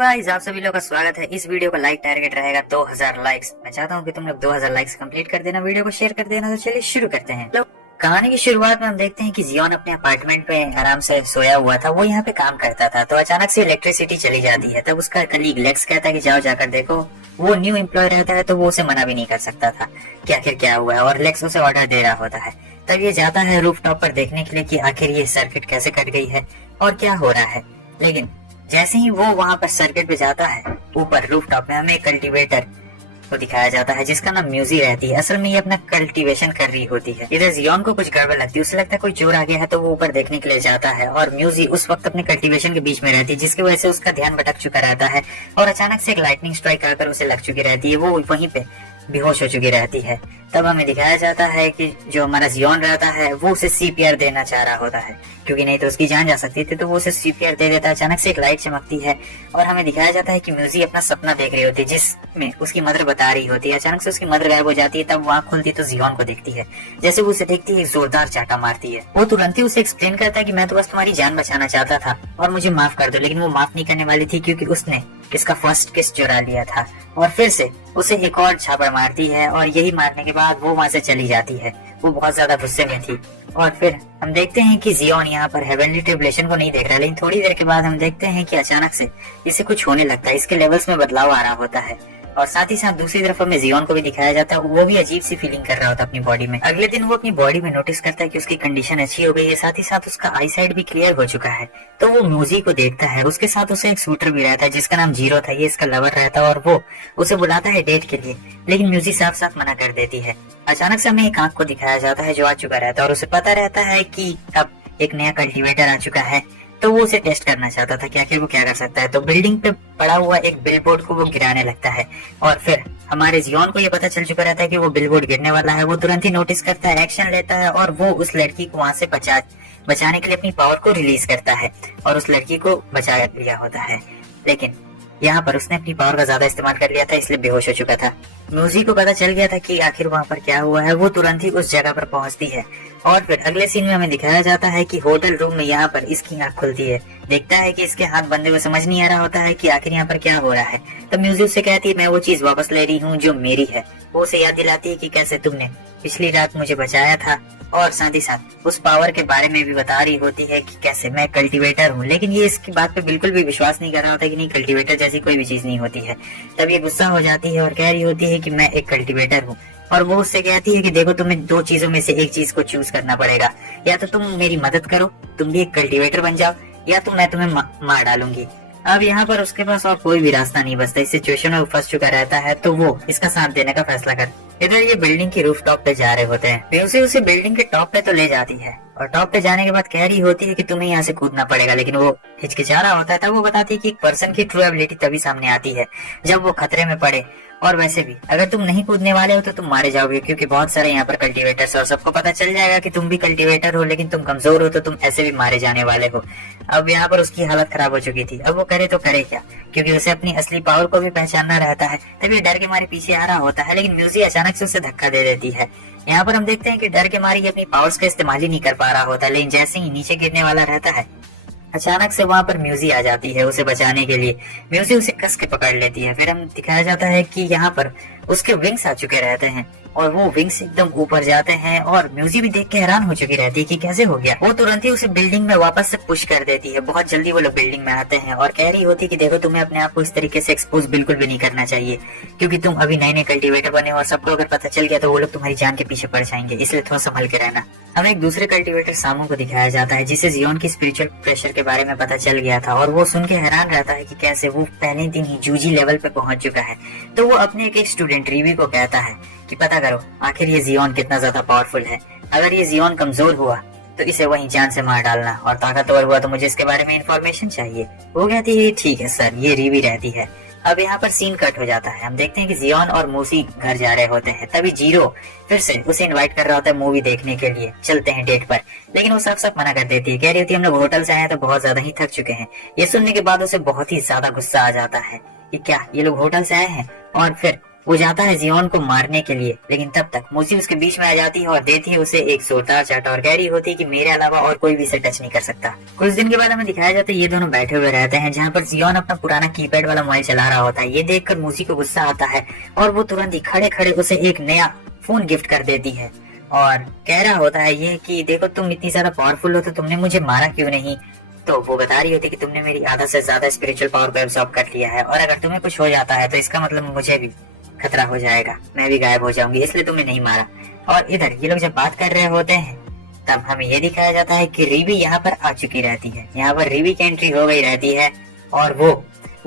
Guys आप सभी लोगों का स्वागत है। इस वीडियो का लाइक टारगेट रहेगा 2000 लाइक्स। मैं चाहता हूँ कि तुम लोग 2000 लाइक्स कंप्लीट कर देना, वीडियो को शेयर कर देना। तो चलिए शुरू करते हैं। तो कहानी की शुरुआत में हम देखते हैं कि जियोन अपने अपार्टमेंट में आराम से सोया हुआ था। वो यहाँ पे काम करता था तो अचानक से इलेक्ट्रिसिटी चली जाती है। तब उसका कलीग लेक्स कहता है कि जाओ जाकर देखो। वो न्यू एम्प्लॉय रहता है तो वो उसे मना भी नहीं कर सकता था कि आखिर क्या हुआ है, और लेक्स उसे ऑर्डर दे रहा होता है। तब ये जाता है रूफ टॉप पर देखने के लिए कि आखिर ये सर्किट कैसे कट गई है और क्या हो रहा है। लेकिन जैसे ही वो वहाँ पर सर्किट पे जाता है, ऊपर रूफटॉप में हमें एक कल्टीवेटर को दिखाया जाता है जिसका नाम म्यूजी रहती है। असल में ये अपना कल्टीवेशन कर रही होती है। इधर जियोन को कुछ गड़बड़ लगती है, उसे लगता है कोई चोर आ गया है तो वो ऊपर देखने के लिए जाता है, और म्यूजी उस वक्त अपने कल्टीवेशन के बीच में रहती है जिसकी वजह से उसका ध्यान भटक चुका रहता है, और अचानक से एक लाइटनिंग स्ट्राइक आकर उसे लग चुकी रहती है। वो वहीं पे बेहोश हो चुकी रहती है। तब हमें दिखाया जाता है कि जो हमारा जियोन रहता है वो उसे सीपीआर देना चाह रहा होता है, क्योंकि नहीं तो उसकी जान जा सकती थी। तो वो उसे सीपीआर दे देता है। अचानक से एक लाइट चमकती है और हमें दिखाया जाता है कि म्यूजी अपना सपना देख रही होती है जिसमें उसकी मदर बता रही होती है। अचानक से उसकी मदर गायब हो जाती है। तब वहाँ खुलती तो जियोन को देखती है। जैसे वो उसे देखती है, जोरदार चाटा मारती है। वो तुरंत ही उसे एक्सप्लेन करता है कि मैं तो बस तुम्हारी जान बचाना चाहता था और मुझे माफ कर दो। लेकिन वो माफ नहीं करने वाली थी क्योंकि उसने इसका फर्स्ट किस चुरा लिया था, और फिर से उसे एक और छापड़ मारती है, और यही मारने के बाद वो वहाँ से चली जाती है। वो बहुत ज्यादा गुस्से में थी। और फिर हम देखते हैं कि जियोन यहाँ पर हेवनली ट्रिब्यूलेशन को नहीं देख रहा है, लेकिन थोड़ी देर के बाद हम देखते हैं कि अचानक से इसे कुछ होने लगता है। इसके लेवल्स में बदलाव आ रहा होता है, और साथ ही साथ दूसरी तरफ हमें जियोन को भी दिखाया जाता है। वो भी अजीब सी फीलिंग कर रहा होता है अपनी बॉडी में। अगले दिन वो अपनी बॉडी में नोटिस करता है कि उसकी कंडीशन अच्छी हो गई है, साथ ही साथ उसका आई साइड भी क्लियर हो चुका है। तो वो म्यूजी को देखता है। उसके साथ उसे एक शूटर भी रहता है जिसका नाम जीरो था, ये इसका लवर रहता है, और वो उसे बुलाता है डेट के लिए। लेकिन म्यूजी साफ साफ मना कर देती है। अचानक से हमें एक आंख को दिखाया जाता है जो आ चुका रहता है, और उसे पता रहता है कि अब एक नया कल्टीवेटर आ चुका है। तो वो उसे टेस्ट करना चाहता था कि आखिर वो क्या कर सकता है। तो बिल्डिंग पे पड़ा हुआ एक बिलबोर्ड को वो गिराने लगता है, और फिर हमारे जियोन को ये पता चल चुका रहता है कि वो बिलबोर्ड गिरने वाला है। वो तुरंत ही नोटिस करता है, एक्शन लेता है, और वो उस लड़की को वहाँ से बचाने के लिए अपनी पावर को रिलीज करता है, और उस लड़की को बचा लिया होता है। लेकिन यहाँ पर उसने अपनी पावर का ज्यादा इस्तेमाल कर लिया था, इसलिए बेहोश हो चुका था। म्यूजी को पता चल गया था कि आखिर वहाँ पर क्या हुआ है। वो तुरंत ही उस जगह पर पहुँचती है, और फिर अगले सीन में हमें दिखाया जाता है कि होटल रूम में यहाँ पर इसकी आँख खुलती है। देखता है कि इसके हाथ बंधे हुए, समझ नहीं आ रहा होता है कि आखिर यहाँ पर क्या हो रहा है। तब म्यूजी उससे कहती है मैं वो चीज वापस ले रही हूँ जो मेरी है। वो उसे याद दिलाती है कि कैसे तुमने पिछली रात मुझे बचाया था, और साथ ही साथ उस पावर के बारे में भी बता रही होती है कि कैसे मैं कल्टीवेटर हूँ। लेकिन ये इसकी बात पे बिल्कुल भी विश्वास नहीं कर रहा होता कि नहीं, कल्टीवेटर जैसी कोई भी चीज नहीं होती है। तब ये गुस्सा हो जाती है और कह रही होती है कि मैं एक कल्टीवेटर हूँ, और वो उससे कहती है कि देखो तुम्हें दो चीजों में से एक चीज को चूज करना पड़ेगा। या तो तुम मेरी मदद करो, तुम भी एक कल्टीवेटर बन जाओ, या तो मैं तुम्हें मार डालूंगी। अब यहाँ पर उसके पास और कोई भी रास्ता नहीं बचता। इस सिचुएशन में वो फंस चुका रहता है, तो वो इसका साथ देने का फैसला कर इधर ये बिल्डिंग की रूफ टॉप पे जा रहे होते हैं। म्यूजी उसे बिल्डिंग के टॉप पे तो ले जाती है, और टॉप पे जाने के बाद कह रही होती है कि तुम्हें यहाँ से कूदना पड़ेगा। लेकिन वो हिचकिचा रहा होता है। तब वो बताती है कि एक पर्सन की ट्रू एबिलिटी तभी सामने आती है जब वो खतरे में पड़े, और वैसे भी अगर तुम नहीं कूदने वाले हो तो तुम मारे जाओगे, क्योंकि बहुत सारे यहाँ पर कल्टीवेटर्स, और सबको पता चल जाएगा कि तुम भी कल्टीवेटर हो, लेकिन तुम कमजोर हो तो तुम ऐसे भी मारे जाने वाले हो। अब यहाँ पर उसकी हालत खराब हो चुकी थी। अब वो करे तो करे क्या, क्योंकि उसे अपनी असली पावर को भी पहचानना रहता है। तब ये डर के मारे पीछे आ रहा होता है, लेकिन म्यूजी अचानक से उसे धक्का दे देती है। यहाँ पर हम देखते हैं कि डर के मारे ये अपनी पावर्स का इस्तेमाल ही नहीं कर पा रहा होता, लेकिन जैसे ही नीचे गिरने वाला रहता है, अचानक से वहाँ पर म्यूजी आ जाती है उसे बचाने के लिए। म्यूजी उसे कस के पकड़ लेती है। फिर हम दिखाया जाता है कि यहाँ पर उसके विंग्स आ चुके रहते हैं, और वो विंग्स एकदम ऊपर जाते हैं, और म्यूजी भी देख के हैरान हो चुकी रहती है कि कैसे हो गया। वो तुरंत ही उसे बिल्डिंग में वापस से पुश कर देती है। बहुत जल्दी वो लोग बिल्डिंग में आते हैं, और कह रही होती है कि देखो तुम्हें अपने आप को इस तरीके से एक्सपोज बिल्कुल भी नहीं करना चाहिए, क्योंकि तुम अभी नए नए कल्टीवेटर बने हो, और सबको अगर पता चल गया तो वो लोग तुम्हारी जान के पीछे पड़ जाएंगे, इसलिए थोड़ा संभल के रहना। हमें एक दूसरे कल्टीवेटर सामू को दिखाया जाता है जिसे जियोन की स्पिरिचुअल प्रेशर के बारे में पता चल गया था, और वो सुन के हैरान रहता है कि कैसे वो पहले दिन ही जूजी लेवल पे पहुंच चुका है। तो वो अपने एक स्टूडेंट रीवी को कहता है कि पता करो आखिर ये जियोन कितना ज्यादा पावरफुल है। अगर ये जियोन कमजोर हुआ तो इसे वहीं जान से मार डालना, और ताकतवर हुआ तो मुझे इसके बारे में इंफॉर्मेशन चाहिए। वो कहती है ठीक है सर, ये रीवी रहती है। अब यहाँ पर सीन कट हो जाता है। हम देखते हैं कि जियोन और मूसी घर जा रहे होते हैं। तभी जीरो फिर से उसे इनवाइट कर रहा होता है मूवी देखने के लिए, चलते हैं डेट पर। लेकिन वो साफ साफ मना कर देती है। कह रही होती है हम लोग होटल से आए हैं तो बहुत ज्यादा ही थक चुके हैं। ये सुनने के बाद उसे बहुत ही ज्यादा गुस्सा आ जाता है कि क्या ये लोग होटल से आए हैं, और फिर वो जाता है जियोन को मारने के लिए, लेकिन तब तक मूसी उसके बीच में आ जाती है और देती है उसे एक जोरदार चाटा और कह रही होती है कि मेरे अलावा और कोई भी इसे टच नहीं कर सकता। कुछ दिन के बाद हमें दिखाया जाता है ये दोनों बैठे हुए रहते हैं, जहाँ पर जियोन अपना पुराना कीपैड वाला मोबाइल चला रहा होता है। ये देखकर मूसी को गुस्सा आता है और वो तुरंत ही खड़े खड़े उसे एक नया फोन गिफ्ट कर देती है और कह रहा होता है ये कि देखो तुम इतनी ज्यादा पावरफुल हो तो तुमने मुझे मारा क्यों नहीं। तो वो बता रही होती है कि तुमने मेरी आधा से ज्यादा स्पिरिचुअल पावर को एब्सॉर्ब कर लिया है और अगर तुम्हें कुछ हो जाता है तो इसका मतलब मुझे भी खतरा हो जाएगा, मैं भी गायब हो जाऊंगी, इसलिए तुमने नहीं मारा। और इधर ये लोग जब बात कर रहे होते हैं तब हमें ये दिखाया जाता है कि रिवी यहाँ पर आ चुकी रहती है। यहाँ पर रिवी की एंट्री हो गई रहती है और वो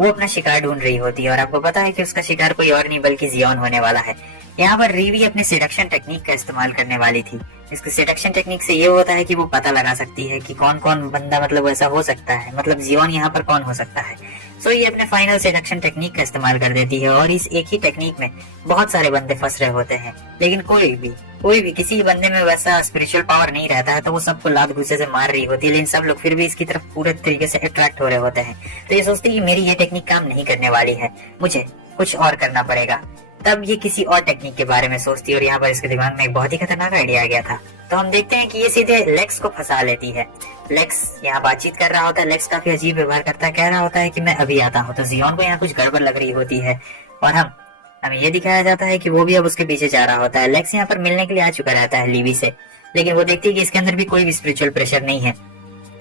अपना शिकार ढूंढ रही होती है और आपको पता है कि उसका शिकार कोई और नहीं बल्कि जियोन होने वाला है। यहाँ पर रिवी अपने सिडक्शन टेक्निक का इस्तेमाल करने वाली थी। इसके सिडक्शन टेक्निक से ये होता है कि वो पता लगा सकती है कि कौन कौन बंदा मतलब ऐसा हो सकता है, मतलब जियोन यहाँ पर कौन हो सकता है। सो ये अपने फाइनल सिडक्शन टेक्निक का इस्तेमाल कर देती है और इस एक ही टेक्निक में बहुत सारे बंदे फंस रहे होते हैं, लेकिन कोई भी किसी बंदे में वैसा स्पिरिचुअल पावर नहीं रहता है तो वो सबको लात गुस्से से मार रही होती है, लेकिन सब लोग फिर भी इसकी तरफ पूरे तरीके से अट्रैक्ट हो रहे होते हैं। तो ये सोचती है कि मेरी ये टेक्निक काम नहीं करने वाली है, मुझे कुछ और करना पड़ेगा। तब ये किसी और टेक्निक के बारे में सोचती है और यहाँ पर इसके दिमाग में एक बहुत ही खतरनाक आइडिया आ गया था। तो हम देखते हैं कि ये सीधे लेक्स को फंसा लेती है। लेक्स यहाँ बातचीत कर रहा होता है, लेक्स काफी अजीब व्यवहार करता है, कह रहा होता है कि मैं अभी आता हूँ। तो जियोन को यहाँ कुछ गड़बड़ लग रही होती है और हमें ये दिखाया जाता है कि वो भी अब उसके पीछे जा रहा होता है। लेक्स यहाँ पर मिलने के लिए आ चुका रहता है लीवी से, लेकिन वो देखती है कि इसके अंदर भी कोई भी स्पिरिचुअल प्रेशर नहीं है।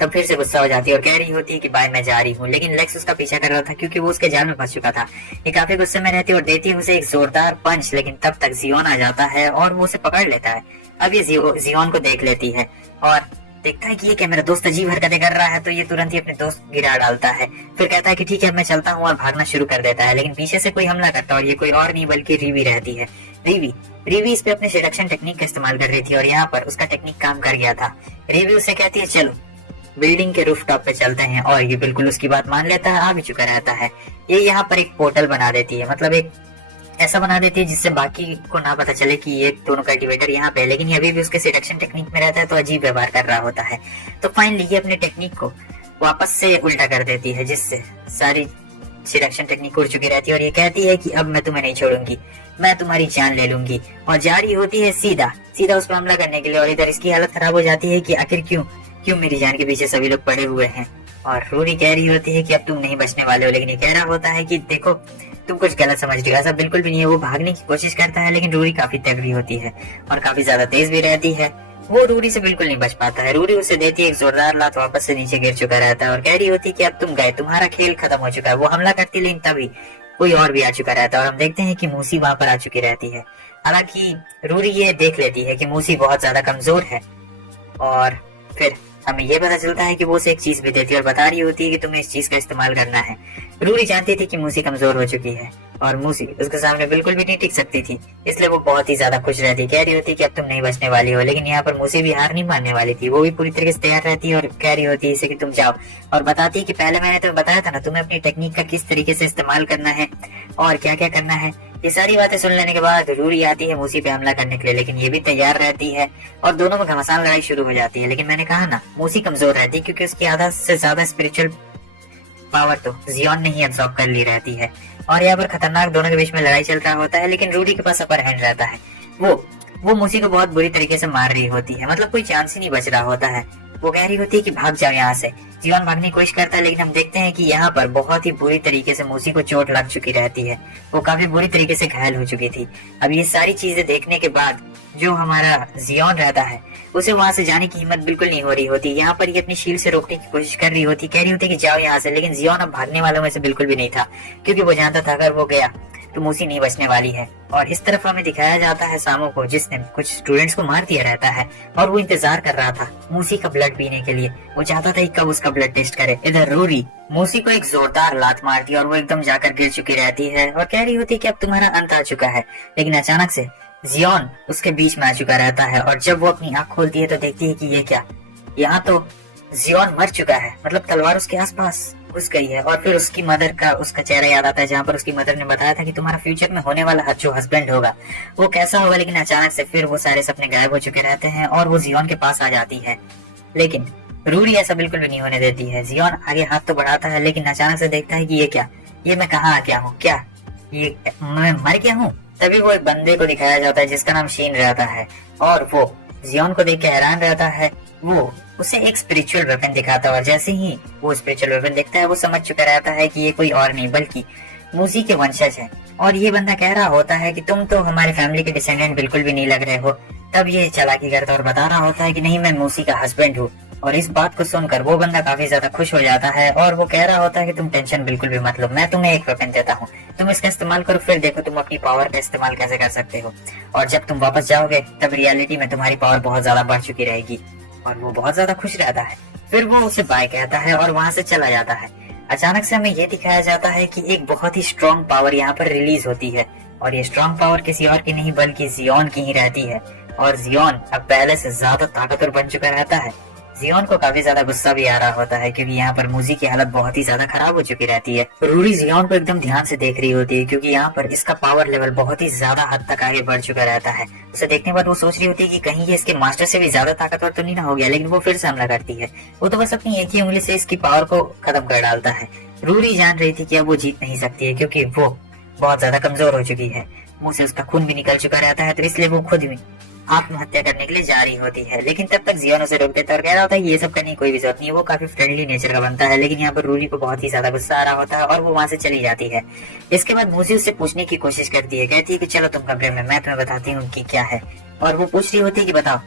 तब फिर से गुस्सा हो जाती है और कह रही होती है कि बाय मैं जा रही हूँ, लेकिन लेक्स उसका पीछा कर रहा था क्योंकि वो उसके जाल में फंस चुका था। ये काफी गुस्से में रहती है और देती है उसे एक जोरदार पंच, लेकिन तब तक जियोन आ जाता है और वो उसे पकड़ लेता है। अब ये जियोन को देख लेती है और देखता है कि ये क्या मेरा दोस्त अजीब हरकतें कर रहा है, तो ये तुरंत ही अपने दोस्त गिरा डालता है। फिर कहता है कि ठीक है मैं चलता हूँ और भागना शुरू कर देता है, लेकिन पीछे से कोई हमला करता है और ये कोई और नहीं बल्कि रिवी रहती है। रिवी इस पे अपने सिडक्शन टेक्निक का इस्तेमाल कर रही थी और यहाँ पर उसका टेक्निक काम कर गया था। रिवी उसे कहती है चलो बिल्डिंग के रूफटॉप पे चलते हैं और ये बिल्कुल उसकी बात मान लेता है, आ भी चुका रहता है। ये यहाँ पर एक पोर्टल बना देती है, मतलब एक ऐसा बना देती है जिससे बाकी को ना पता चले कि ये दोनों कल्टीवेटर यहाँ पे, लेकिन ये अभी भी उसके सिडक्शन टेक्निक में रहता है तो अजीब व्यवहार कर रहा होता है। तो फाइनली ये अपने टेक्निक को वापस से उल्टा कर देती है, जिससे सारी सिडक्शन टेक्निक उड़ चुकी रहती है और ये कहती है कि अब मैं तुम्हें नहीं छोड़ूंगी, मैं तुम्हारी जान ले लूंगी। और जारी होती है सीधा उस पर हमला करने के लिए और इधर इसकी हालत खराब हो जाती है कि आखिर क्यों मेरी जान के पीछे सभी लोग पड़े हुए हैं। और रूरी कह रही होती है कि अब तुम नहीं बचने वाले हो, लेकिन ये कह रहा होता है कि देखो तुम कुछ गलत समझ रही हो, ऐसा बिल्कुल भी नहीं है। वो भागने की कोशिश करता है लेकिन रूरी काफी तगड़ी होती है और काफी ज्यादा तेज भी रहती है। वो रूरी से बिल्कुल नहीं बच पाता है। रूरी उसे देती है एक जोरदार लात, वापस से नीचे गिर चुका रहता है और कह रही होती है कि अब तुम गए, तुम्हारा खेल खत्म हो चुका है। वो हमला करती लेकिन तभी कोई और भी आ चुका रहता है और हम देखते हैं कि मूसी वहां पर आ चुकी रहती है। हालांकि रूरी ये देख लेती है कि मूसी बहुत ज्यादा कमजोर है और फिर हमें ये पता चलता है कि वो उसे एक चीज भी देती है और बता रही होती है कि तुम्हें इस चीज का इस्तेमाल करना है। रूरी जानती थी कि मूसी कमजोर हो चुकी है और मूसी उसके सामने बिल्कुल भी नहीं टिक सकती थी, इसलिए वो बहुत ही ज्यादा खुश रहती, कह रही होती कि अब तुम नहीं बचने वाली हो। लेकिन यहाँ पर मूसी भी हार नहीं मानने वाली थी, वो भी पूरी तरीके से तैयार रहती है और कह रही होती है इसे कि तुम जाओ और बताती है कि पहले मैंने तुम्हें बताया था ना तुम्हें अपनी टेक्निक का किस तरीके से इस्तेमाल करना है और क्या क्या करना है। ये सारी बातें सुन लेने के बाद रूरी आती है मूसी पे हमला करने के लिए, लेकिन ये भी तैयार रहती है और दोनों में घमासान लड़ाई शुरू हो जाती है। लेकिन मैंने कहा ना मूसी कमजोर रहती है क्योंकि उसकी आधा से ज्यादा स्पिरिचुअल पावर तो जियोन ने ही एब्सॉर्ब कर ली रहती है। और यहाँ पर खतरनाक दोनों के बीच में लड़ाई चल रहा होता है, लेकिन रूरी के पास अपर हैंड रहता है। वो मूसी को बहुत बुरी तरीके से मार रही होती है, मतलब कोई चांस ही नहीं बच रहा होता है। वो कह रही होती है कि भाग जाओ यहाँ से। जियोन भागने की कोशिश करता है लेकिन हम देखते हैं कि यहाँ पर बहुत ही बुरी तरीके से मूसी को चोट लग चुकी रहती है, वो काफी बुरी तरीके से घायल हो चुकी थी। अब ये सारी चीजें देखने के बाद जो हमारा जियोन रहता है उसे वहां से जाने की हिम्मत बिल्कुल नहीं हो रही होती। यहाँ पर ये अपनी शील्ड से रोकने की कोशिश कर रही होती, कह रही होती कि जाओ यहाँ से, लेकिन जियोन अब भागने वालों में से बिल्कुल भी नहीं था क्योंकि वो जानता था अगर वो गया तो मूसी नहीं बचने वाली है। और इस तरफ हमें दिखाया जाता है सामो को, जिसने कुछ स्टूडेंट्स को मार दिया रहता है और वो इंतजार कर रहा था मूसी का ब्लड पीने के लिए। वो चाहता था कब उसका ब्लड टेस्ट करे। इधर रूरी मूसी को एक जोरदार लात मारती है और वो एकदम जाकर गिर चुकी रहती है और कह रही होती है कि अब तुम्हारा अंत आ चुका है। लेकिन अचानक से जियोन उसके बीच में आ चुका रहता है और जब वो अपनी आंख खोलती है तो देखती है कि ये क्या, यहाँ तो जियोन मर चुका है, मतलब तलवार उसके आसपास घुस गई है। और फिर उसकी मदर का उसका चेहरा याद आता है, जहाँ पर उसकी मदर ने बताया था कि तुम्हारा फ्यूचर में होने वाला जो हस्बैंड होगा वो कैसा होगा। लेकिन अचानक से फिर वो सारे सपने गायब हो चुके रहते हैं और वो जियोन के पास आ जाती है। लेकिन रूरी ऐसा बिल्कुल भी नहीं होने देती है। जियोन आगे हाथ तो बढ़ाता है लेकिन अचानक से देखता है कि ये क्या, ये मैं कहाँ आ गया हूँ, क्या ये मैं मर गया हूँ। तभी वो एक बंदे को दिखाया जाता है जिसका नाम शीन रहता है, और वो जियोन को देख के हैरान रहता है। वो उसे एक स्पिरिचुअल वेपन दिखाता है और जैसे ही वो स्पिरिचुअल वेपन देखता है वो समझ चुका रहता है कि ये कोई और नहीं बल्कि मूसी के वंशज है। और ये बंदा कह रहा होता है कि तुम तो हमारे फैमिली के डिसेंडेंट बिल्कुल भी नहीं लग रहे हो। तब ये चालाकी करता और बता रहा होता है कि नहीं, मैं मूसी का हस्बैंड हूँ। और इस बात को सुनकर वो बंदा काफी ज्यादा खुश हो जाता है और वो कह रहा होता है कि तुम टेंशन बिल्कुल भी मत लो, मैं तुम्हें एक वेपन देता हूँ, तुम इसका इस्तेमाल करो, फिर देखो तुम अपनी पावर का इस्तेमाल कैसे कर सकते हो। और जब तुम वापस जाओगे तब रियलिटी में तुम्हारी पावर बहुत ज्यादा बढ़ चुकी रहेगी। और वो बहुत ज्यादा खुश रहता है। फिर वो उसे बाय कहता है और वहां से चला जाता है। अचानक से हमें ये दिखाया जाता है कि एक बहुत ही स्ट्रॉन्ग पावर यहाँ पर रिलीज होती है, और ये स्ट्रॉन्ग पावर किसी और की नहीं बल्कि जियोन की ही रहती है। और जियोन अब पहले से ज्यादा ताकतवर बन चुका रहता है। जियोन को काफी ज्यादा गुस्सा भी आ रहा होता है क्योंकि यहाँ पर मूजी की हालत बहुत ही ज्यादा खराब हो चुकी रहती है। रूरी जियोन को एकदम ध्यान से देख रही होती है क्योंकि यहाँ पर इसका पावर लेवल बहुत ही ज्यादा हद तक आगे बढ़ चुका रहता है। उसे देखने के बाद वो सोच रही होती है कि कहीं ये इसके मास्टर से भी ज्यादा ताकतवर तो नहीं ना हो गया, लेकिन वो फिर से हमला करती है। वो तो बस अपनी एक ही उंगली से इसकी पावर को खत्म कर डालता है। रूरी जान रही थी कि अब वो जीत नहीं सकती है क्योंकि वो बहुत ज्यादा कमजोर हो चुकी है, मुंह से उसका खून भी निकल चुका रहता है, तो इसलिए वो खुद भी आत्महत्या करने के लिए जा रही होती है। लेकिन तब तक जियोन उसे रोक देता है और कह रहा होता है ये सब करने की कोई भी जरूरत नहीं है। वो काफी फ्रेंडली नेचर का बनता है, लेकिन यहाँ पर रूली को बहुत ही ज्यादा गुस्सा आ रहा होता है और वो वहां से चली जाती है। इसके बाद मूसी उससे पूछने की कोशिश करती है, कहती है कि चलो तुम कमरे में, मैं तुम्हें बताती हूँ कि क्या है। और वो पूछ रही होती है कि बताओ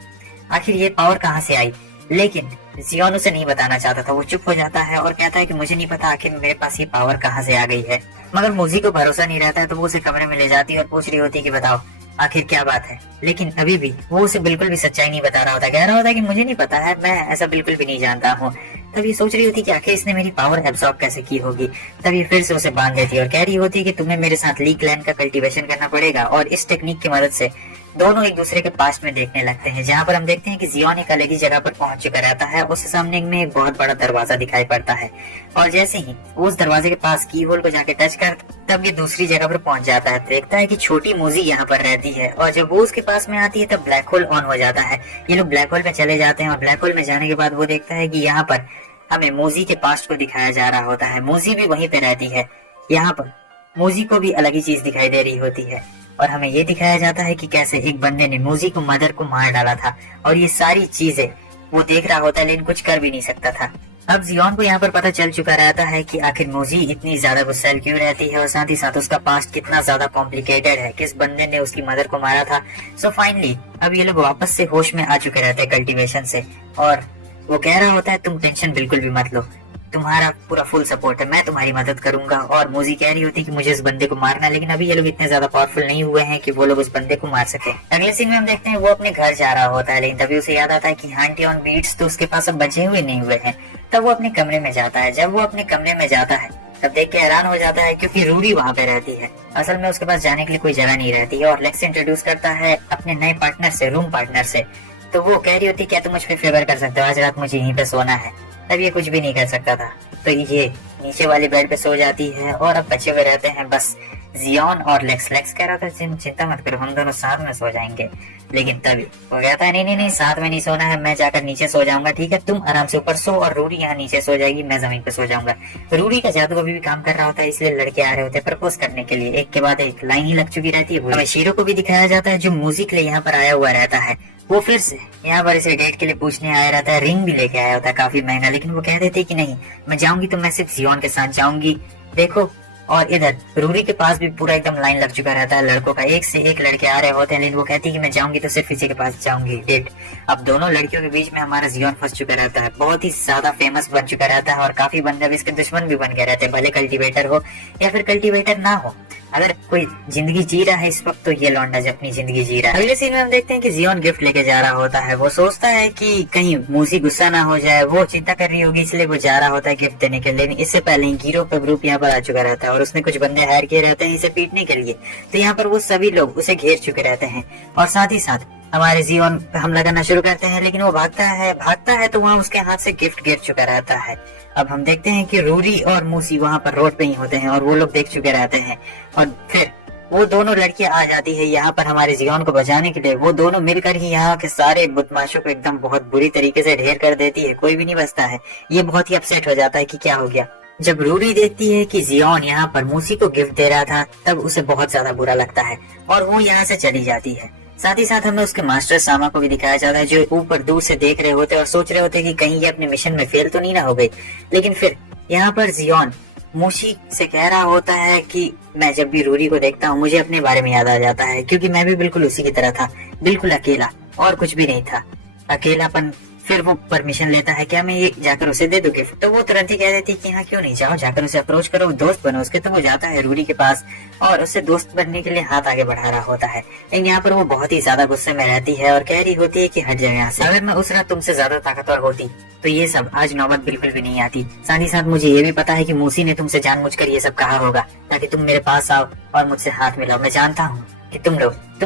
आखिर ये पावर कहाँ से आई। लेकिन जियोन उसे नहीं बताना चाहता था। वो चुप हो जाता है और कहता है कि मुझे नहीं पता आखिर मेरे पास ये पावर कहाँ से आ गई है। मगर मूसी को भरोसा नहीं रहता है, तो वो उसे कमरे में ले जाती है और पूछ रही होती है कि बताओ आखिर क्या बात है। लेकिन अभी भी वो उसे बिल्कुल भी सच्चाई नहीं बता रहा होता, कह रहा होता है कि मुझे नहीं पता है, मैं ऐसा बिल्कुल भी नहीं जानता हूँ। तब ये सोच रही होती कि आखिर इसने मेरी पावर एब्सॉर्ब कैसे की होगी। तब ये फिर से उसे बांध देती है और कह रही होती है कि तुम्हें मेरे साथ लीक लैंड का कल्टीवेशन करना पड़ेगा। और इस टेक्निक की मदद से दोनों एक दूसरे के पास्ट में देखने लगते हैं, जहाँ पर हम देखते हैं कि जियोन एक अलग ही जगह पर पहुंच चुका रहता है। उसके सामने में एक बहुत बड़ा दरवाजा दिखाई पड़ता है और जैसे ही वो उस दरवाजे के पास की होल को जाके टच कर, तब ये दूसरी जगह पर पहुंच जाता है। देखता है कि छोटी मूजी यहाँ पर रहती है और जब वो उसके पास में आती है तब ब्लैक होल ऑन हो जाता है। ये लोग ब्लैक होल में चले जाते हैं और ब्लैक होल में जाने के बाद वो देखता है कि यहाँ पर हमें मूजी के पास्ट को दिखाया जा रहा होता है। मूजी भी वहीं पे रहती है। यहाँ पर मूजी को भी अलग ही चीज दिखाई दे रही होती है और हमें ये दिखाया जाता है कि कैसे एक बंदे ने मूजी को मदर को मार डाला था। और ये सारी चीजें वो देख रहा होता है लेकिन कुछ कर भी नहीं सकता था। अब जियोन को यहाँ पर पता चल चुका रहता है कि आखिर मूजी इतनी ज्यादा गुस्सैल क्यों रहती है और साथ ही साथ उसका पास्ट कितना ज्यादा कॉम्प्लिकेटेड है, किस बंदे ने उसकी मदर को मारा था। सो फाइनली अब ये लोग वापस से होश में आ चुके रहते हैं कल्टीवेशन से। और वो कह रहा होता है तुम टेंशन बिल्कुल भी मत लो, तुम्हारा पूरा फुल सपोर्ट है, मैं तुम्हारी मदद करूंगा। और मूजी कह रही होती है कि मुझे इस बंदे को मारना है, लेकिन अभी ये लोग इतने ज्यादा पावरफुल नहीं हुए हैं कि वो लोग उस बंदे को मार सके। अगले सीन में हम देखते हैं वो अपने घर जा रहा होता है, लेकिन तभी उसे याद आता है कि आंटी ऑन बीट्स तो उसके पास अब बचे हुए नहीं हुए हैं। तब वो अपने कमरे में जाता है। जब वो अपने कमरे में जाता है तब देख के हैरान हो जाता है क्योंकि रूडी वहाँ पे रहती है। असल में उसके पास जाने के लिए कोई जगह नहीं रहती है और लेक्स इंट्रोड्यूस करता है अपने नए पार्टनर से, रूम पार्टनर से। तो वो कह रही होती है क्या तुम मुझ पे फेवर कर सकते हो, आज रात मुझे यहीं पे सोना है। तब ये कुछ भी नहीं कर सकता था, तो ये नीचे वाली बेड पे सो जाती है और अब बचे हुए रहते हैं बस जियोन और लेक्स। लेक्स कह रहा था चिंता मत करो, हम दोनों साथ में सो जाएंगे। लेकिन तभी वो कहता है नहीं साथ में नहीं सोना है, मैं जाकर नीचे सो जाऊंगा, ठीक है तुम आराम से ऊपर सो और रूडी यहाँ नीचे सो जाएगी, मैं जमीन पे सो जाऊंगा। रूडी का जादू अभी भी काम कर रहा होता है, इसलिए लड़के आ रहे होते हैं प्रपोज करने के लिए। एक के बाद एक लाइन ही लग चुकी रहती है। हमें शीरो को भी दिखाया जाता है जो म्यूजिक के लिए यहाँ पर आया हुआ रहता है। वो फिर से यहाँ पर इसे डेट के लिए पूछने आया रहता है, रिंग भी लेके आया होता है काफी महंगा, लेकिन वो कह देते कि नहीं मैं जाऊंगी तो मैं सिर्फ जियोन के साथ जाऊंगी। देखो और इधर रूरी के पास भी पूरा एकदम लाइन लग चुका रहता है लड़कों का, एक से एक लड़के आ रहे होते हैं, लेकिन वो कहती है कि मैं जाऊंगी तो सिर्फ इसी के पास जाऊंगी डेट। अब दोनों लड़कियों के बीच में हमारा जियोन फंस चुका रहता है, बहुत ही ज्यादा फेमस बन चुका रहता है और काफी बंदे इसके दुश्मन भी बन गए रहते हैं, भले कल्टीवेटर हो या फिर कल्टीवेटर ना हो। अगर कोई जिंदगी जी रहा है इस वक्त तो ये लौंडा अपनी जिंदगी जी रहा है। अगले सीन में हम देखते हैं कि जियोन गिफ्ट लेके जा रहा होता है। वो सोचता है कि कहीं मूसी गुस्सा ना हो जाए, वो चिंता कर रही होगी, इसलिए वो जा रहा होता है गिफ्ट देने के लिए। लेकिन इससे पहले ही गिरोह का ग्रुप यहाँ पर आ चुका रहता है और उसने कुछ बंदे हायर किए रहते हैं इसे पीटने के लिए। तो यहाँ पर वो सभी लोग उसे घेर चुके रहते हैं और साथ ही साथ हमारे जियोन पे हमला करना शुरू करते हैं, लेकिन वो भागता है तो वहाँ उसके हाथ से गिफ्ट गिर चुका रहता है। अब हम देखते हैं कि रूरी और मूसी वहाँ पर रोड पे ही होते हैं और वो लोग देख चुके रहते हैं और फिर वो दोनों लड़कियां आ जाती है यहाँ पर हमारे जियोन को बचाने के लिए। वो दोनों मिलकर ही यहाँ के सारे बदमाशों को एकदम बहुत बुरी तरीके से ढेर कर देती है, कोई भी नहीं बचता है। ये बहुत ही अपसेट हो जाता है कि क्या हो गया। जब रूरी देखती है कि जियोन यहाँ पर मूसी को गिफ्ट दे रहा था, तब उसे बहुत ज्यादा बुरा लगता है और वो यहाँ से चली जाती है। साथ ही साथ हमें उसके मास्टर सामा को भी दिखाया जाता है, जो ऊपर दूर से देख रहे होते और सोच रहे होते कि कहीं ये अपने मिशन में फेल तो नहीं ना हो गई। लेकिन फिर यहाँ पर जियोन मूसी से कह रहा होता है कि मैं जब भी रूरी को देखता हूँ मुझे अपने बारे में याद आ जाता है, क्योंकि मैं भी बिल्कुल उसी की तरह था, बिल्कुल अकेला और कुछ भी नहीं था, अकेलापन। फिर वो परमिशन लेता है, क्या मैं ये जाकर उसे दे दूं गिफ्ट? तो वो तुरंत ही कह देती है कि हाँ क्यों नहीं, जाओ जाकर उसे अप्रोच करो, दोस्त बनो उसके। तो वो जाता है रूरी के पास और उससे दोस्त बनने के लिए हाथ आगे बढ़ा रहा होता है। लेकिन यहाँ पर वो बहुत ही ज्यादा गुस्से में रहती है और कह रही होती है कि हट जाओ यहाँ से, अगर मैं उस रात तुमसे ज्यादा ताकतवर होती तो ये सब आज नौबत बिल्कुल भी नहीं आती। साथ ही साथ मुझे ये भी पता है कि मूसी ने तुमसे जानबूझकर ये सब कहा होगा ताकि तुम मेरे पास आओ और मुझसे हाथ मिलाओ। मैं जानता हूँ कि तुम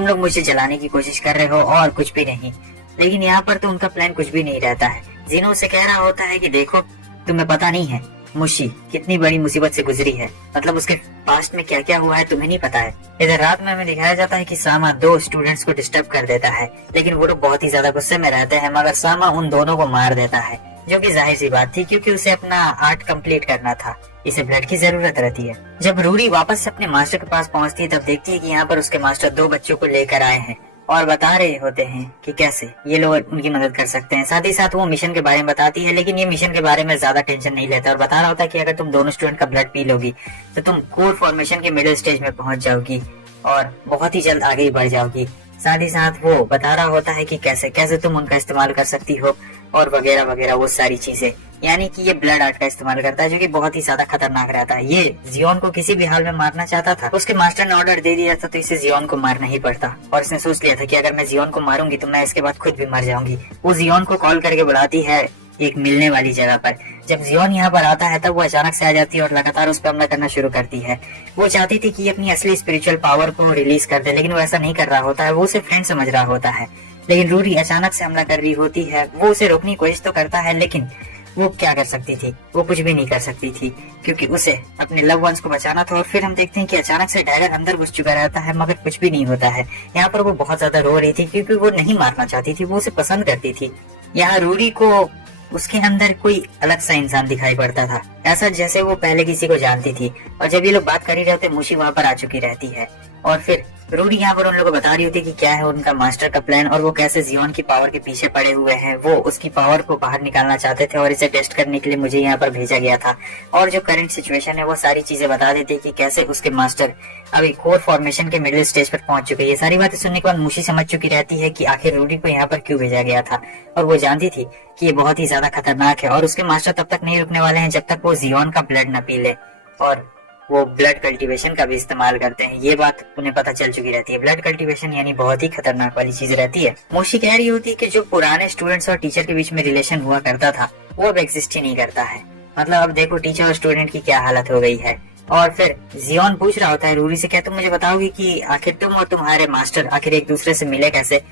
लोग मुझे जलाने की कोशिश कर रहे हो और कुछ भी नहीं। लेकिन यहाँ पर तो उनका प्लान कुछ भी नहीं रहता है। जिनो से कह रहा होता है कि देखो, तुम्हें पता नहीं है मुशी कितनी बड़ी मुसीबत से गुजरी है, मतलब उसके पास्ट में क्या क्या हुआ है तुम्हें नहीं पता है। इधर रात में हमें दिखाया जाता है कि सामा दो स्टूडेंट्स को डिस्टर्ब कर देता है, लेकिन वो लोग बहुत ही ज्यादा गुस्से में रहते हैं, मगर सामा उन दोनों को मार देता है, जो कि जाहिर सी बात थी क्योंकि उसे अपना आर्ट कंप्लीट करना था, इसे ब्लड की जरूरत रहती है। जब रूरी वापस से अपने मास्टर के पास पहुंचती है, तब देखती है कि यहाँ पर उसके मास्टर दो बच्चों को लेकर आए हैं और बता रहे होते हैं कि कैसे ये लोग उनकी मदद कर सकते हैं। साथ ही साथ वो मिशन के बारे में बताती है, लेकिन ये मिशन के बारे में ज्यादा टेंशन नहीं लेता और बता रहा होता है कि अगर तुम दोनों स्टूडेंट का ब्लड पी लोगी तो तुम कोर फॉर्मेशन के मिडिल स्टेज में पहुंच जाओगी और बहुत ही जल्द आगे बढ़ जाओगी। साथ ही साथ वो बता रहा होता है कि कैसे कैसे तुम उनका इस्तेमाल कर सकती हो और वगैरह वगैरह वो सारी चीजें। यानी कि ये ब्लड आर्ट का इस्तेमाल करता है, जो कि बहुत ही ज्यादा खतरनाक रहता है। ये जियोन को किसी भी हाल में मारना चाहता था, उसके मास्टर ने ऑर्डर दे दिया था, तो इसे जियोन को मारना ही पड़ता। और इसने सोच लिया था कि अगर मैं जियोन को मारूंगी तो मैं इसके बाद खुद भी मर जाऊंगी। वो जियोन को कॉल करके बुलाती है एक मिलने वाली जगह पर। जब जियोन यहाँ पर आता है तब वो अचानक से आ जाती है और लगातार उस पर हमला करना शुरू करती है। वो चाहती थी कि अपनी असली स्पिरिचुअल पावर को रिलीज कर दे, लेकिन वो ऐसा नहीं कर रहा होता है, वो उसे फ्रेंड समझ रहा होता है। लेकिन रूरी अचानक से हमला कर रही होती है, वो उसे रोकने की कोशिश तो करता है, लेकिन वो क्या कर सकती थी, वो कुछ भी नहीं कर सकती थी, क्योंकि उसे अपने लव वंस को बचाना था। और फिर हम देखते हैं कि अचानक से डैगर अंदर घुस चुका रहता है, मगर कुछ भी नहीं होता है। यहाँ पर वो बहुत ज्यादा रो रही थी क्योंकि वो नहीं मारना चाहती थी, वो उसे पसंद करती थी। यहाँ रूरी को उसके अंदर कोई अलग सा इंसान दिखाई पड़ता था, ऐसा जैसे वो पहले किसी को जानती थी। और जब ये लोग बात कर ही रहे होते, मुशी वहाँ पर आ चुकी रहती है और फिर रूडी यहाँ पर उन लोगों को बता रही होती है कि क्या है उनका मास्टर का प्लान और वो कैसे जियोन की पावर के पीछे पड़े हुए हैं। वो उसकी पावर को बाहर निकालना चाहते थे और इसे टेस्ट करने के लिए मुझे यहाँ पर भेजा गया था। और जो करंट सिचुएशन है वो सारी चीजें बता देती है कि कैसे उसके मास्टर अभी कोर फॉर्मेशन के मिडिल स्टेज पर पहुंच चुके हैं। ये सारी बातें सुनने के बाद मुशी समझ चुकी रहती है कि आखिर रूडी को यहाँ पर क्यों भेजा गया था, और वो जानती थी कि ये बहुत ही ज्यादा खतरनाक है और उसके मास्टर तब तक नहीं रुकने वाले हैं जब तक वो जियोन का ब्लड न पी ले, और वो ब्लड कल्टीवेशन का भी इस्तेमाल करते हैं। ये बात उन्हें पता चल चुकी रहती है। ब्लड कल्टीवेशन यानी बहुत ही खतरनाक वाली चीज रहती है। मोशी कह रही होती है कि जो पुराने स्टूडेंट्स और टीचर के बीच में रिलेशन हुआ करता था वो अब एग्जिस्ट ही नहीं करता है। मतलब अब देखो टीचर और स्टूडेंट की क्या हालत हो गई है। और फिर जियोन पूछ रहा होता है रूरी से, क्या तुम मुझे बताओगी कि आखिर तुम और तुम्हारे मास्टर आखिर एक दूसरे से मिले कैसे?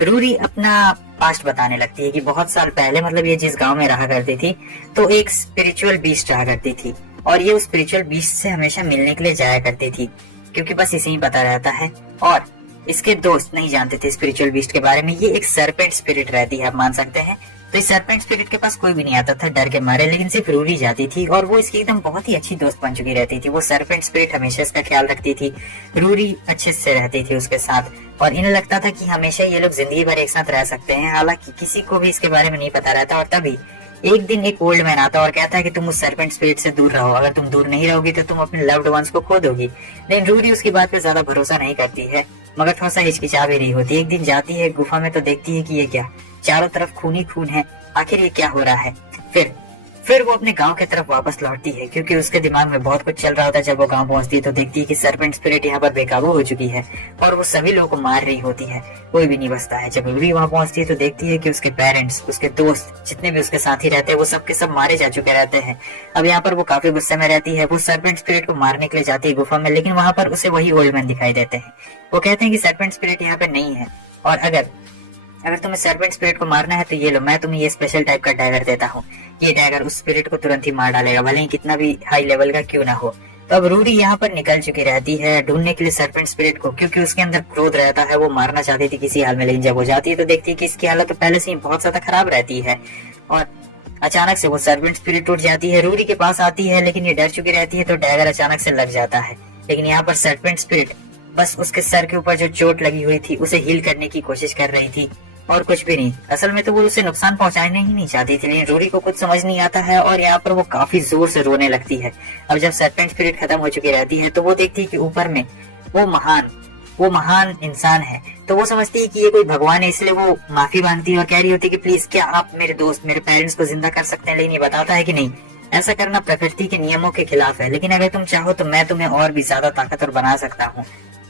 रूरी अपना पास्ट बताने लगती है कि बहुत साल पहले, मतलब ये जिस गांव में रहा करती थी, तो एक स्पिरिचुअल बीस्ट रहा करती थी और ये उस स्पिरिचुअल बीस्ट से हमेशा मिलने के लिए जाया करती थी, क्योंकि बस इसे ही पता रहता है। और इसके दोस्त नहीं जानते थे स्पिरिचुअल बीस्ट के बारे में। ये एक सर्पेंट स्पिरिट रहती है, आप मान सकते हैं। तो इस सर्पेंट स्पिरिट के पास कोई भी नहीं आता था डर के मारे, लेकिन सिर्फ रूरी जाती थी और वो इसकी एकदम बहुत ही अच्छी दोस्त बन चुकी रहती थी। वो सर्पेंट स्पिरिट हमेशा इसका ख्याल रखती थी, रूरी अच्छे से रहती थी उसके साथ, और इन्हें लगता था कि हमेशा ये लोग जिंदगी भर एक साथ रह सकते हैं। हालांकि किसी को भी इसके बारे में नहीं पता रहता। और तभी एक दिन एक ओल्ड मैन आता और कहता है कि तुम उस सर्पेंट स्पिरिट से दूर रहो, अगर तुम दूर नहीं रहोगी तो तुम अपने लव्ड वंस को खो दोगी। लेकिन रूरी उसकी बात पे ज्यादा भरोसा नहीं करती है, मगर थोड़ा सा हिचकिचा भी रही होती है। एक दिन जाती है गुफा में तो देखती है कि ये क्या, चारों तरफ खून ही खून है, आखिर ये क्या हो रहा है। फिर वो अपने गांव की तरफ वापस लौटती है, क्योंकि उसके दिमाग में बहुत कुछ चल रहा होता है। जब वो गांव पहुंचती है तो देखती है कि सर्पेंट स्पिरिट यहाँ पर बेकाबू हो चुकी है और वो सभी लोगों को मार रही होती है, कोई भी नहीं बचता है। जब रूरी वहाँ पहुंचती है तो देखती है कि उसके पेरेंट्स, उसके दोस्त, जितने भी उसके साथी रहते हैं वो सब के सब मारे जा चुके रहते हैं। अब यहाँ पर वो काफी गुस्से में रहती है। वो सर्पेंट स्पिरिट को मारने के लिए जाती है गुफा में, लेकिन वहाँ पर उसे वही ओल्ड मैन दिखाई देते हैं। वो कहते हैं कि सर्पेंट स्पिरिट यहाँ पे नहीं है, और अगर तुम्हें सर्पेंट स्पिरिट को मारना है तो ये लो, मैं तुम्हें ये स्पेशल टाइप का डैगर देता हूँ। ये डैगर उस स्पिरिट को तुरंत ही मार डालेगा, भले ही कितना भी हाई लेवल का क्यों ना हो। तो अब रूडी यहाँ पर निकल चुकी रहती है ढूंढने के लिए सर्पेंट स्पिरिट को, क्योंकि उसके अंदर क्रोध रहता है। वो मारना चाहती थी किसी हाल में, लेकिन जब वो जाती है तो देखती है कि इसकी हालत तो पहले से ही बहुत ज्यादा खराब रहती है। और अचानक से वो सर्वेंट स्पिरिट उठ जाती है, रूरी के पास आती है, लेकिन ये डर चुकी रहती है तो डैगर अचानक से लग जाता है। लेकिन यहाँ पर सर्वेंट स्पिरिट बस उसके सर के ऊपर जो चोट लगी हुई थी उसे हील करने की कोशिश कर रही थी और कुछ भी नहीं। असल में तो वो उसे नुकसान पहुंचाने ही नहीं चाहती थी, लेकिन रूरी को कुछ समझ नहीं आता है और यहाँ पर वो काफी जोर से रोने लगती है। अब जब सर्पेंट स्पिरिट खत्म हो चुकी रहती है तो वो देखती है कि ऊपर में वो महान इंसान है, तो वो समझती है कि ये कोई भगवान है, इसलिए वो माफी मांगती है और कह रही होती है कि प्लीज क्या आप मेरे दोस्त मेरे पेरेंट्स को जिंदा कर सकते हैं। लेकिन ये बताता है कि नहीं, ऐसा करना प्रकृति के नियमों के खिलाफ है, लेकिन अगर तुम चाहो तो मैं तुम्हें और भी ज्यादा ताकतवर बना सकता हूँ।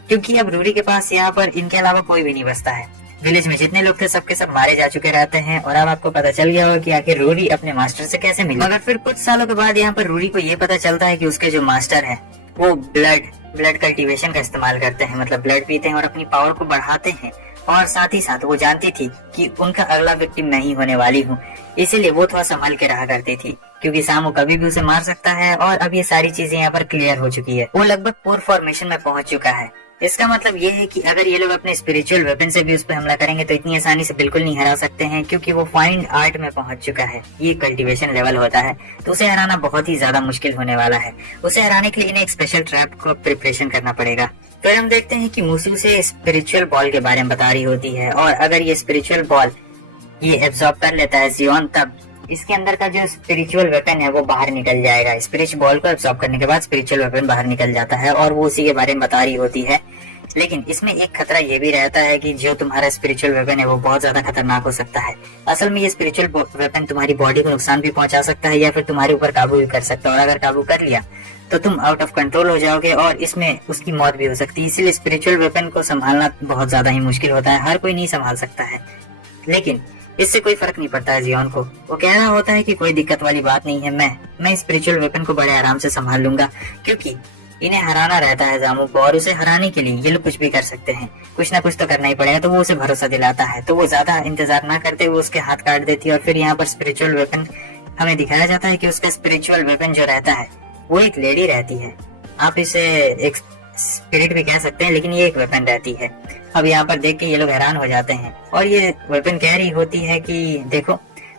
क्योंकि अब रूरी के पास यहाँ पर इनके अलावा कोई भी नहीं बचता है। विलेज में जितने लोग थे सबके सब मारे जा चुके रहते हैं और अब आपको पता चल गया होगा कि आखिर रूरी अपने मास्टर से कैसे मिली। मगर फिर कुछ सालों के बाद यहाँ पर रूरी को ये पता चलता है कि उसके जो मास्टर है वो ब्लड कल्टीवेशन का इस्तेमाल करते हैं, मतलब ब्लड पीते हैं और अपनी पावर को बढ़ाते हैं। और साथ ही साथ वो जानती थी कि उनका अगला विक्टिम मैं ही होने वाली हूँ, इसीलिए वो थोड़ा संभल के रहा करती थी, क्योंकि सामू कभी भी उसे मार सकता है। और अब ये सारी चीजें यहाँ पर क्लियर हो चुकी है, वो लगभग पूर्ण फॉर्मेशन में पहुंच चुका है। इसका मतलब ये है कि अगर ये लोग अपने स्पिरिचुअल वेपन से भी उस पर हमला करेंगे तो इतनी आसानी से बिल्कुल नहीं हरा सकते हैं, क्योंकि वो फाइंड आर्ट में पहुंच चुका है। ये कल्टीवेशन लेवल होता है, तो उसे हराना बहुत ही ज्यादा मुश्किल होने वाला है। उसे हराने के लिए इन्हें एक स्पेशल ट्रैप को प्रिपरेशन करना पड़ेगा। फिर हम देखते हैं कि मूसी उसे स्पिरिचुअल बॉल के बारे में बता रही होती है, और अगर ये स्पिरिचुअल बॉल ये एब्जॉर्ब कर लेता है जियोन, तब इसके अंदर का जो स्पिरिचुअल वेपन है वो बाहर निकल जाएगा। स्पिरिचुअल बॉल को एब्जॉर्ब करने के बाद स्पिरिचुअल वेपन बाहर निकल जाता है और वो उसी के बारे में बता रही होती है। लेकिन इसमें एक खतरा ये भी रहता है कि जो तुम्हारा स्पिरिचुअल वेपन है वो बहुत ज्यादा खतरनाक हो सकता है। असल में ये स्पिरिचुअल वेपन तुम्हारी बॉडी को नुकसान भी पहुंचा सकता है या फिर तुम्हारे ऊपर काबू भी कर सकता है, और अगर काबू कर लिया तो तुम आउट ऑफ कंट्रोल हो जाओगे और इसमें उसकी मौत भी हो सकती है। इसीलिए स्पिरिचुअल वेपन को संभालना बहुत ज्यादा ही मुश्किल होता है, हर कोई नहीं संभाल सकता है। लेकिन इससे कोई फर्क नहीं पड़ता है जियोन को। वो कह रहा होता है कि कोई दिक्कत वाली बात नहीं है, मैं स्पिरिचुअल वेपन को बड़े आराम से संभाल लूंगा, क्योंकि इन्हें हराना रहता है जामू को, और उसे हराने के लिए ये लोग कुछ भी कर सकते हैं, कुछ ना कुछ तो करना ही पड़ेगा। तो वो उसे भरोसा दिलाता है, तो वो ज्यादा इंतजार ना करते हुए उसके हाथ काट देती है। और फिर यहाँ पर स्पिरिचुअल वेपन हमें दिखाया जाता है कि उसका स्पिरिचुअल वेपन जो रहता है वो एक लेडी रहती है। आप इसे एक स्पिरिट भी कह सकते हैं, लेकिन ये एक वेपन रहती है। अब यहाँ पर देख के ये लोग हैरान हो जाते हैं और ये वेपन कह रही होती है कि देखो,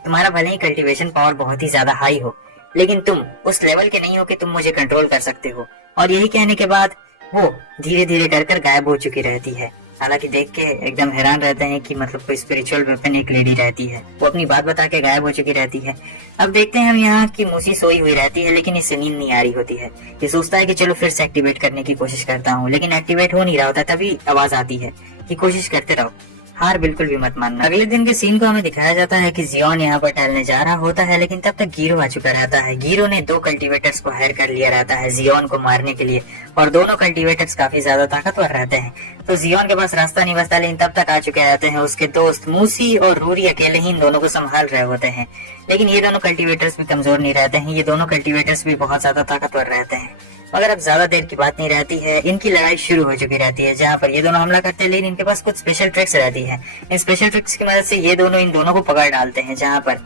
तुम्हारा भले ही कल्टीवेशन पावर बहुत ही ज्यादा हाई हो, लेकिन तुम उस लेवल के नहीं हो कि तुम मुझे कंट्रोल कर सकते हो। और यही कहने के बाद वो धीरे धीरे कर गायब हो चुकी रहती है। हालांकि देख के एकदम हैरान रहते हैं कि मतलब कोई स्पिरिचुअल वेपन एक लेडी रहती है। वो अपनी बात बता के गायब हो चुकी रहती है। अब देखते हैं हम यहाँ की मूसी सोई हुई रहती है, लेकिन इससे नींद नहीं आ रही होती है। ये सोचता है कि चलो फिर से एक्टिवेट करने की कोशिश करता हूँ, लेकिन एक्टिवेट हो नहीं रहा होता। तभी आवाज आती है कि कोशिश करते रहो, हार बिल्कुल भी मत मानना। अगले दिन के सीन को हमें दिखाया जाता है कि जियोन यहाँ पर टहलने जा रहा होता है, लेकिन तब तक गिरो आ चुका रहता है। गिरो ने 2 कल्टीवेटर्स को हायर कर लिया रहता है जियोन को मारने के लिए, और दोनों कल्टीवेटर्स काफी ज्यादा ताकतवर रहते हैं। तो जियोन के पास रास्ता नहीं बचता, लेकिन तब तक आ चुके रहते हैं उसके दोस्त मूसी और रूरी अकेले ही इन दोनों को संभाल रहे होते हैं। लेकिन ये दोनों कल्टीवेटर्स भी कमजोर नहीं रहते हैं, ये दोनों कल्टीवेटर्स भी बहुत ज्यादा ताकतवर रहते हैं। मगर अब ज्यादा देर की बात नहीं रहती है, इनकी लड़ाई शुरू हो चुकी रहती है, जहाँ पर ये दोनों हमला करते हैं, लेकिन इनके पास कुछ स्पेशल ट्रिक्स रहती है। इन स्पेशल ट्रिक्स की मदद से ये दोनों इन दोनों को पकड़ डालते हैं। जहाँ पर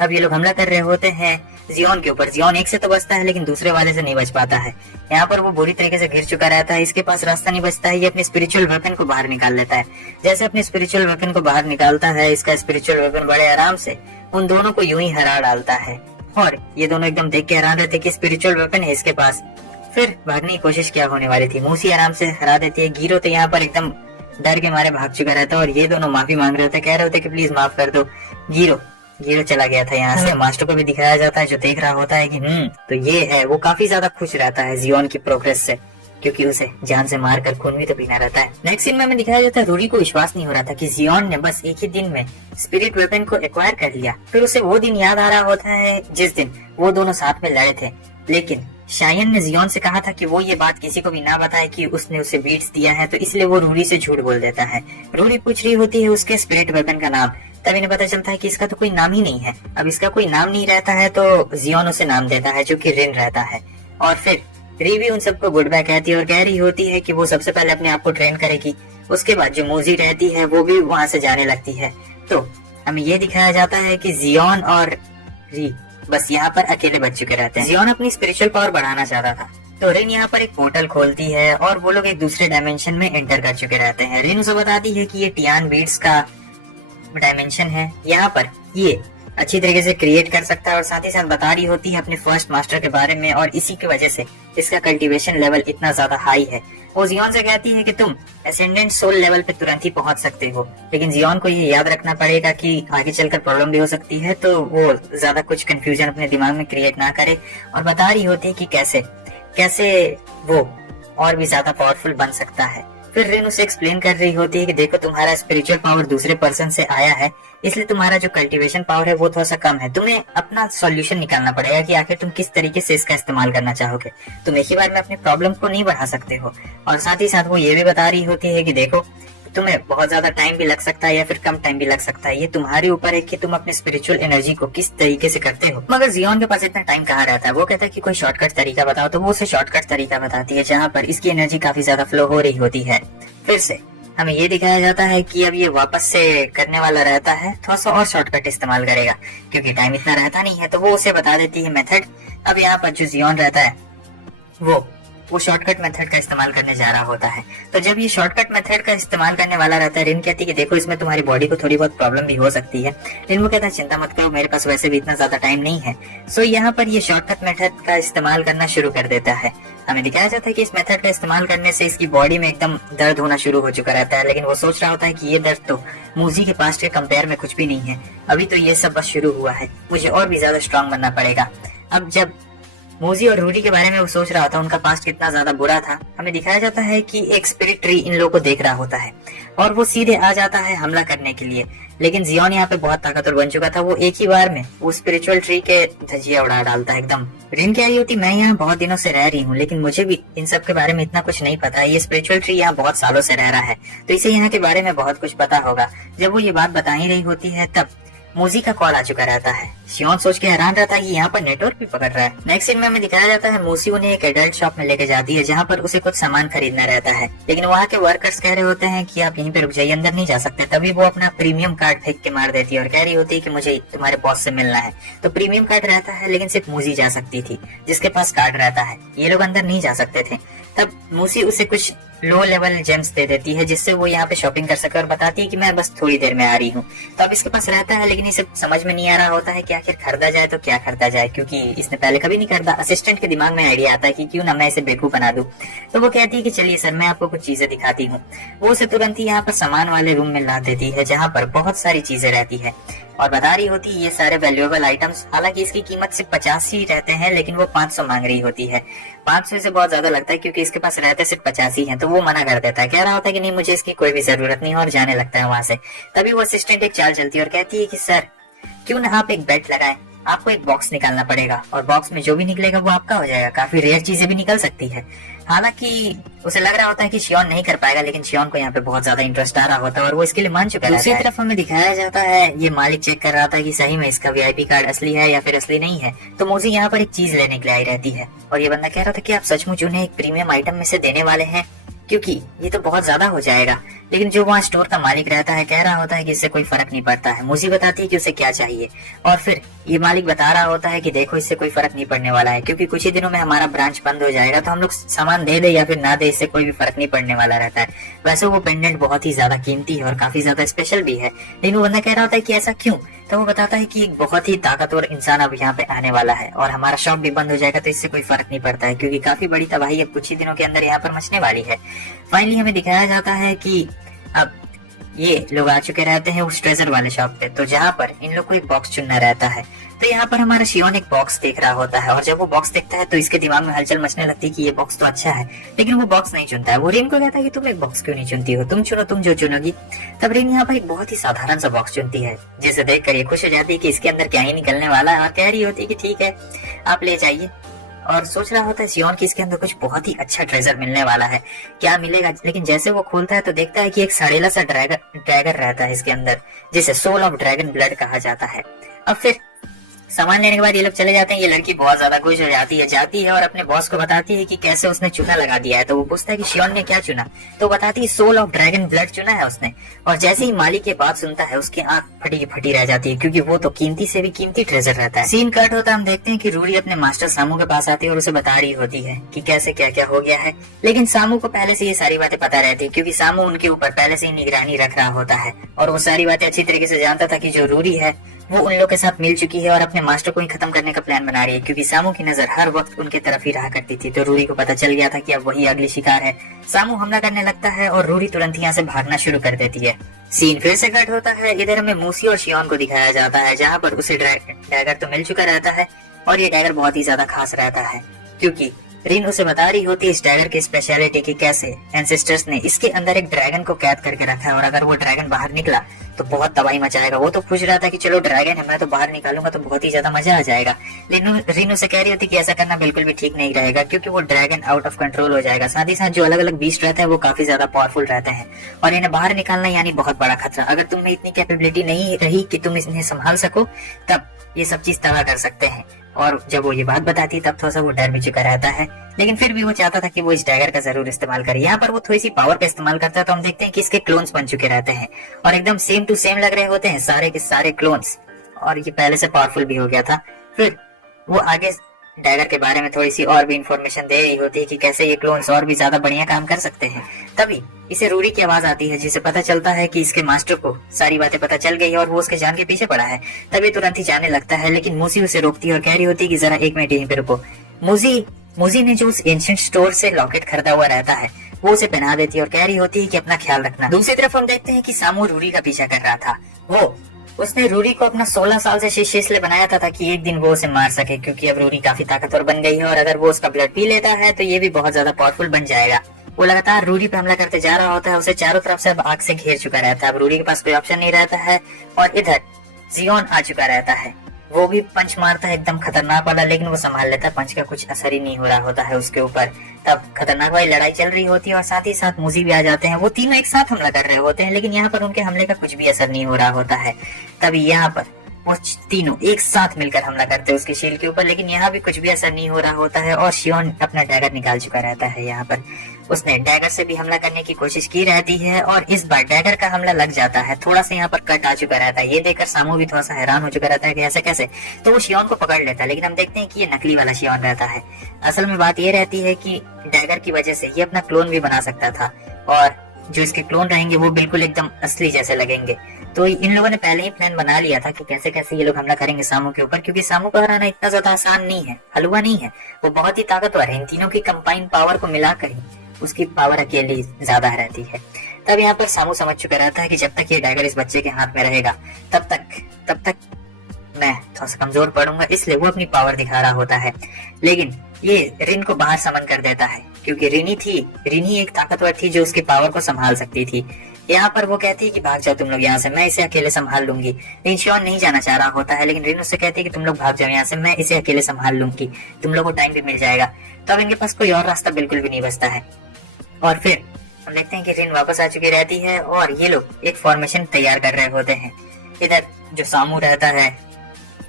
अब ये लोग हमला कर रहे होते हैं जियोन के ऊपर। जियोन एक से तो बचता है, लेकिन दूसरे वाले से नहीं बच पाता है। यहाँ पर वो बुरी तरीके से घिर चुका रहता है, इसके पास रास्ता नहीं बचता है। ये अपने स्पिरिचुअल वेपन को बाहर निकाल लेता है। जैसे अपने स्पिरिचुअल वेपन को बाहर निकालता है, इसका स्पिरिचुअल वेपन बड़े आराम से उन दोनों को यूं ही हरा डालता है। और ये दोनों एकदम देख के हैरान रहते कि स्पिरिचुअल वेपन है इसके पास। फिर भागने की कोशिश क्या होने वाली थी, मूसी आराम से हरा देती है। गिरो तो यहाँ पर एकदम डर के मारे भाग चुका रहता है, और ये दोनों माफी मांग रहे होते, कह रहे होते कि प्लीज माफ कर दो। गिरो चला गया था यहाँ से। मास्टर को भी दिखाया जाता है जो देख रहा होता है कि तो ये है। वो काफी ज्यादा खुश रहता है जियोन की प्रोग्रेस से, क्योंकि उसे जान से मार कर खून भी तो पीना रहता है। नेक्स्ट सीन में हमें दिखाया जाता है रूरी को विश्वास नहीं हो रहा था कि जियोन ने बस एक ही दिन में स्पिरिट वेपन को एक्वायर कर लिया। फिर उसे वो दिन याद आ रहा होता है जिस दिन वो दोनों साथ में लड़े थे। लेकिन शायन ने जियोन से कहा था कि वो ये बात किसी को भी ना बताए कि उसने उसे बीट्स दिया है, तो इसलिए वो रूरी से झूठ बोल देता है। रूरी पूछ रही होती है उसके स्पिरिट वेपन का नाम, तब इन्हें पता चलता है कि इसका तो कोई नाम ही नहीं है। अब इसका कोई नाम नहीं रहता है, तो जियोन उसे नाम देता है जो कि रिन रहता है। और फिर री भी उन सबको गुड बाय कहती है और कह रही होती है कि वो सबसे पहले अपने आप को ट्रेन करेगी। उसके बाद जो मोजी रहती है वो भी वहाँ से जाने लगती है। तो हमें ये दिखाया जाता है कि जियोन और री बस यहाँ पर अकेले बच चुके रहते हैं। जियोन अपनी स्पिरिचुअल पावर बढ़ाना चाहता था, तो रिन यहाँ पर एक पोर्टल खोलती है और वो लोग एक दूसरे डायमेंशन में एंटर कर चुके रहते हैं। रिन उसे बताती है कि ये टियान बीट्स का डायमेंशन है। यहाँ पर ये अच्छी तरीके से क्रिएट कर सकता है और साथ ही साथ बता रही होती है अपने फर्स्ट मास्टर के बारे में, और इसी की वजह से इसका कल्टीवेशन लेवल इतना ज्यादा हाई है। वो जियोन से कहती है कि तुम एसेंडेंट सोल लेवल पे तुरंत ही पहुंच सकते हो, लेकिन जियोन को ये याद रखना पड़ेगा कि आगे चलकर प्रॉब्लम भी हो सकती है, तो वो ज्यादा कुछ कंफ्यूजन अपने दिमाग में क्रिएट ना करे। और बता रही होती है कि कैसे वो और भी ज्यादा पावरफुल बन सकता है। फिर रिन उसे एक्सप्लेन कर रही होती है कि देखो तुम्हारा स्पिरिचुअल पावर दूसरे पर्सन से आया है, इसलिए तुम्हारा जो कल्टीवेशन पावर है वो थोड़ा सा कम है। तुम्हें अपना सॉल्यूशन निकालना पड़ेगा कि आखिर तुम किस तरीके से इसका इस्तेमाल करना चाहोगे। तुम एक ही बार में अपनी प्रॉब्लम को नहीं बढ़ा सकते हो। और साथ ही साथ वो ये भी बता रही होती है कि देखो तुम्हें बहुत ज्यादा टाइम भी लग सकता है या फिर कम टाइम भी लग सकता है, ये तुम्हारे ऊपर है कि तुम अपने स्पिरिचुअल एनर्जी को किस तरीके से करते हो। मगर जियोन के पास इतना टाइम कहाँ रहता है। वो कहता है कि कोई शॉर्टकट तरीका बताओ, तो वो उसे शॉर्टकट तरीका बताती है जहाँ पर इसकी एनर्जी काफी ज्यादा फ्लो हो रही होती है। फिर से हमें ये दिखाया जाता है कि अब ये वापस से करने वाला रहता है, थोड़ा सा और शॉर्टकट इस्तेमाल करेगा क्योंकि टाइम इतना रहता नहीं है, तो वो उसे बता देती है मेथड। अब यहाँ पर जो जियोन रहता है वो शॉर्टकट मेथड का इस्तेमाल करने जा रहा होता है। तो जब ये शॉर्टकट मेथड का इस्तेमाल करने वाला रहता है, रिन कहती है कि देखो इसमें तुम्हारी बॉडी को थोड़ी बहुत प्रॉब्लम भी हो सकती है। रिन वो कहता है चिंता मत करो, मेरे पास वैसे भी इतना ज्यादा टाइम नहीं है। सो यहाँ पर ये शॉर्टकट मेथड का इस्तेमाल करना शुरू कर देता है। हमें दिखाया जाता है कि इस मेथड का इस्तेमाल करने से इसकी बॉडी में एकदम दर्द होना शुरू हो चुका रहता है, लेकिन वो सोच रहा होता है कि ये दर्द तो मूजी के पास्ट के कंपेयर में कुछ भी नहीं है, अभी तो ये सब बस शुरू हुआ है, मुझे और भी ज्यादा स्ट्रांग बनना पड़ेगा। अब जब मूजी और रूडी के बारे में वो सोच रहा था, उनका पास्ट कितना ज्यादा बुरा था, हमें दिखाया जाता है कि एक स्पिरिट ट्री इन लोगों को देख रहा होता है और वो सीधे आ जाता है हमला करने के लिए। लेकिन जियोन यहाँ पे बहुत ताकतवर बन चुका था, वो एक ही बार में वो स्पिरिचुअल ट्री के धजिया उड़ा डालता है एकदम। रिन कह रही होती मैं यहाँ बहुत दिनों से रह रही हूँ, लेकिन मुझे भी इन सब के बारे में इतना कुछ नहीं पता। ये स्पिरिचुअल ट्री यहाँ बहुत सालों से रह रहा है, तो इसे यहाँ के बारे में बहुत कुछ पता होगा। जब वो ये बात बता ही रही होती है तब मूजी का कॉल आ चुका रहता है। शियोन सोच के हैरान रहता है कि यहाँ पर नेटवर्क भी पकड़ रहा है। नेक्स्ट सीन में हमें दिखाया जाता है मूसी उन्हें एक एडल्ट शॉप में लेके जाती है जहाँ पर उसे कुछ सामान खरीदना रहता है, लेकिन वहाँ के वर्कर्स कह रहे होते हैं कि आप यहीं पे रुक जाइए, अंदर नहीं जा सकते। तभी वो अपना प्रीमियम कार्ड फेंक के मार देती है और कह रही होती है कि मुझे तुम्हारे बॉस से मिलना है। तो प्रीमियम कार्ड रहता है, लेकिन सिर्फ मूसी जा सकती थी जिसके पास कार्ड रहता है, ये लोग अंदर नहीं जा सकते थे। तब मूसी उसे कुछ लो लेवल जेम्स दे देती है जिससे वो यहाँ पे शॉपिंग कर सके और बताती है कि मैं बस थोड़ी देर में आ रही हूँ। तो अब इसके पास रहता है, लेकिन इसे समझ में नहीं आ रहा होता है कि आखिर खरीदा जाए तो क्या खरीदा जाए, क्योंकि इसने पहले कभी नहीं खरीदा। असिस्टेंट के दिमाग में आइडिया आता है कि क्यों ना मैं इसे बेवकूफ बना दूं। तो वो कहती है कि चलिए सर, मैं आपको कुछ चीजें दिखाती हूँ। वो उसे तुरंत ही यहाँ पर सामान वाले रूम में ला देती है जहाँ पर बहुत सारी चीजें रहती है और बता रही होती है ये सारे वैल्यूएबल आइटम्स। हालांकि इसकी कीमत सिर्फ 50 ही रहते हैं, लेकिन वो 500 मांग रही होती है। 500 से बहुत ज्यादा लगता है क्योंकि इसके पास रहते सिर्फ 50 ही हैं, तो वो मना कर देता है, कह रहा होता है कि नहीं मुझे इसकी कोई भी जरूरत नहीं, और जाने लगता है वहां से। तभी वो असिस्टेंट एक चाल चलती है और कहती है कि सर क्यों ना आप एक बेट लगाएं, आपको एक बॉक्स निकालना पड़ेगा और बॉक्स में जो भी निकलेगा वो आपका हो जाएगा। काफी रेयर चीजें भी निकल सकती है। हालांकि उसे लग रहा होता है कि शियोन नहीं कर पाएगा, लेकिन शियोन को यहाँ पे बहुत ज्यादा इंटरेस्ट आ रहा होता है और वो इसके लिए मान चुका है। दूसरी तरफ हमें दिखाया जाता है ये मालिक चेक कर रहा था कि सही में इसका वीआईपी कार्ड असली है या फिर असली नहीं है। तो मूजी यहाँ पर एक चीज लेने के लिए आई रहती है और ये बंदा कह रहा था कि आप सचमुच उन्हें एक प्रीमियम आइटम में से देने वाले हैं, क्योंकि ये तो बहुत ज्यादा हो जाएगा। लेकिन जो वहाँ स्टोर का मालिक रहता है कह रहा होता है कि इससे कोई फर्क नहीं पड़ता है। मूसी बताती है कि उसे क्या चाहिए और फिर ये मालिक बता रहा होता है कि देखो इससे कोई फर्क नहीं पड़ने वाला है, क्योंकि कुछ ही दिनों में हमारा ब्रांच बंद हो जाएगा, तो हम लोग सामान दे दे या फिर ना दे इससे कोई भी फर्क नहीं पड़ने वाला रहता है। वैसे वो पेंडेंट बहुत ही ज्यादा कीमती है और काफी ज्यादा स्पेशल भी है, लेकिन वो बंदा कह रहा होता है कि ऐसा क्यों। तो वो बताता है कि एक बहुत ही ताकतवर इंसान अब यहाँ पे आने वाला है और हमारा शॉप भी बंद हो जाएगा, तो इससे कोई फर्क नहीं पड़ता है, क्योंकि काफी बड़ी तबाही अब कुछ ही दिनों के अंदर यहाँ पर मचने वाली है। फाइनली हमें दिखाया जाता है कि अब ये लोग आ चुके रहते हैं उस ट्रेजर वाले शॉप पे, तो जहाँ पर इन लोग को एक बॉक्स चुनना रहता है। तो यहाँ पर हमारा शियोन एक बॉक्स देख रहा होता है और जब वो बॉक्स देखता है तो इसके दिमाग में हलचल मचने लगती है कि ये बॉक्स तो अच्छा है, लेकिन वो बॉक्स नहीं चुनता है। वो रिन को कहता है कि तुम एक बॉक्स क्यों नहीं चुनती हो, तुम चुनो, तुम जो चुनोगी। तब रिन यहाँ पर एक बहुत ही साधारण सा बॉक्स चुनती है, जिसे देखकर ये खुश हो जाती है कि इसके अंदर क्या ही निकलने वाला है और कह रही होती है कि ठीक है आप ले जाइए। और सोच रहा होता है शियोन की इसके अंदर कुछ बहुत ही अच्छा ट्रेजर मिलने वाला है, क्या मिलेगा। लेकिन जैसे वो खोलता है तो देखता है कि एक सड़ेला सा ड्रैगन रहता है इसके अंदर, जिसे सोल ऑफ ड्रैगन ब्लड कहा जाता है। अब फिर सामान लेने के बाद ये लोग चले जाते हैं। ये लड़की बहुत ज्यादा खुश हो जाती है और अपने बॉस को बताती है कि कैसे उसने चूना लगा दिया है। तो वो पूछता है कि शियोन ने क्या चुना, तो बताती है सोल ऑफ ड्रैगन ब्लड चुना है उसने। और जैसे ही मालिक की बात सुनता है उसकी आंख फटी की फटी रह जाती है, क्योंकि वो तो कीमती से भी कीमती ट्रेजर रहता है। सीन कट होता है, हम देखते हैं कि रूडी अपने मास्टर सामू के पास आती है और उसे बता रही होती है कि कैसे क्या क्या हो गया है। लेकिन सामू को पहले से ये सारी बातें पता रहती है, क्योंकि सामू उनके ऊपर पहले से ही निगरानी रख रहा होता है और वो सारी बातें अच्छी तरीके से जानता था कि जो रूडी है वो उन लोगों के साथ मिल चुकी है और अपने मास्टर को ही खत्म करने का प्लान बना रही है, क्योंकि सामू की नजर हर वक्त उनके तरफ ही रहा करती थी। तो रूरी को पता चल गया था कि अब वही अगली शिकार है। सामू हमला करने लगता है और रूरी तुरंत यहाँ से भागना शुरू कर देती है। सीन फिर से कट होता है। इधर हमें मूसी और शियोन को दिखाया जाता है, जहाँ पर उसे डैगर तो मिल चुका रहता है और ये डैगर बहुत ही ज्यादा खास रहता है, क्योंकि रिन उसे बता रही होती है इस डैगर की स्पेशलिटी की कैसे एंसेस्टर्स ने इसके अंदर एक ड्रैगन को कैद करके रखा है और अगर वो ड्रैगन बाहर निकला तो बहुत तबाही मचाएगा। वो तो खुश रहा था कि चलो ड्रैगन है, मैं तो बाहर निकालूंगा तो बहुत ही ज्यादा मजा आ जाएगा। लेकिन रिन उसे कह रही होती कि ऐसा करना बिल्कुल भी ठीक नहीं रहेगा, क्योंकि वो ड्रैगन आउट ऑफ कंट्रोल हो जाएगा। साथ ही साथ जो अलग अलग बीस्ट रहते हैं वो काफी ज्यादा पावरफुल रहते हैं और इन्हें बाहर निकालना यानी बहुत बड़ा खतरा। अगर तुम में इतनी कैपेबिलिटी नहीं रही कि तुम इन्हें संभाल सको तब ये सब चीज तबाह कर सकते हैं। और जब वो ये बात बताती तब थोड़ा सा वो डर भी चुका रहता है, लेकिन फिर भी वो चाहता था कि वो इस डैगर का जरूर इस्तेमाल करे। यहाँ पर वो थोड़ी सी पावर का इस्तेमाल करता है तो हम देखते हैं कि इसके क्लोन्स बन चुके रहते हैं और एकदम सेम टू सेम लग रहे होते हैं सारे के सारे क्लोन्स, और ये पहले से पावरफुल भी हो गया था। फिर वो आगे डैगर के बारे में थोड़ी सी और भी इंफॉर्मेशन दे रही होती है कि कैसे ये क्लोन्स और भी ज्यादा बढ़िया काम कर सकते हैं। तभी इसे रूरी की आवाज आती है, जिसे पता चलता है कि इसके मास्टर को सारी बातें पता चल गई है और वो उसके जान के पीछे पड़ा है। तभी तुरंत ही जाने लगता है, लेकिन मूसी उसे रोकती है और कह रही होती है कि जरा 1 मिनट यहीं पे रुको। मूजी ने जो उस एंशिएंट स्टोर से लॉकेट खरीदा हुआ रहता है वो उसे पहना देती है और कह रही होती है कि अपना ख्याल रखना। दूसरी तरफ हम देखते हैं कि सामू रूरी का पीछा कर रहा था। उसने रूरी को अपना 16 साल से शिष्य इसलिए बनाया था ताकि एक दिन वो उसे मार सके, क्योंकि अब रूरी काफी ताकतवर बन गई है और अगर वो उसका ब्लड पी लेता है तो ये भी बहुत ज्यादा पावरफुल बन जाएगा। वो लगातार रूरी पे हमला करते जा रहा होता है, उसे चारों तरफ से अब आग से घेर चुका रहता है। अब रूरी के पास कोई ऑप्शन नहीं रहता है और इधर जियोन आ चुका रहता है। वो भी पंच मारता है एकदम खतरनाक वाला, लेकिन वो संभाल लेता है। पंच का कुछ असर ही नहीं हो रहा होता है उसके ऊपर। तब खतरनाक वाली लड़ाई चल रही होती है और साथ ही साथ मूजी भी आ जाते हैं। वो तीनों एक साथ हमला कर रहे होते हैं, लेकिन यहाँ पर उनके हमले का कुछ भी असर नहीं हो रहा होता है। तभी यहाँ पर वो तीनों एक साथ मिलकर हमला करते हैं उसके शील्ड के ऊपर, लेकिन यहाँ भी कुछ भी असर नहीं हो रहा होता है और शियोन अपना डैगर निकाल चुका रहता है। यहाँ पर उसने डैगर से भी हमला करने की कोशिश की रहती है और इस बार डैगर का हमला लग जाता है। थोड़ा सा यहाँ पर कट आ चुका रहता है। ये देखकर सामू भी थोड़ा सा हैरान हो चुका रहता है कि ऐसे कैसे, तो वो शियोन को पकड़ लेता है, लेकिन हम देखते हैं कि ये नकली वाला शियोन रहता है। असल में बात ये रहती है कि डैगर की वजह से ये अपना क्लोन भी बना सकता था और जो इसके क्लोन रहेंगे वो बिल्कुल एकदम असली जैसे लगेंगे। तो इन लोगों ने पहले ही प्लान बना लिया था कि कैसे कैसे ये लोग हमला करेंगे सामू के ऊपर, क्योंकि सामू को हराना इतना ज्यादा आसान नहीं है, हलवा नहीं है। वो बहुत ही ताकतवर है। इन तीनों की कंबाइंड पावर को मिलाकर ही उसकी पावर अकेली ज्यादा रहती है। तब यहाँ पर सामू समझ चुका रहता है कि जब तक ये डैगर इस बच्चे के हाथ में रहेगा तब तक मैं थोड़ा सा कमजोर पड़ूंगा, इसलिए वो अपनी पावर दिखा रहा होता है। लेकिन ये रिन को बाहर समन कर देता है, क्योंकि रिनी एक ताकतवर थी जो उसकी पावर को संभाल सकती थी। यहाँ पर वो कहती है कि भाग जाओ तुम लोग यहाँ से, मैं इसे अकेले संभाल लूंगी। लेकिन शियोन नहीं जाना चाह रहा होता है, लेकिन रिन उससे कहती है कि तुम लोग भाग जाओ यहाँ से, मैं इसे अकेले संभाल लूंगी, तुम लोगों को टाइम भी मिल जाएगा। तो अब इनके पास कोई और रास्ता बिल्कुल भी नहीं बचता है। और फिर हम देखते हैं कि रिन वापस आ चुकी रहती है और ये लोग एक फॉर्मेशन तैयार कर रहे होते हैं। इधर जो सामू रहता है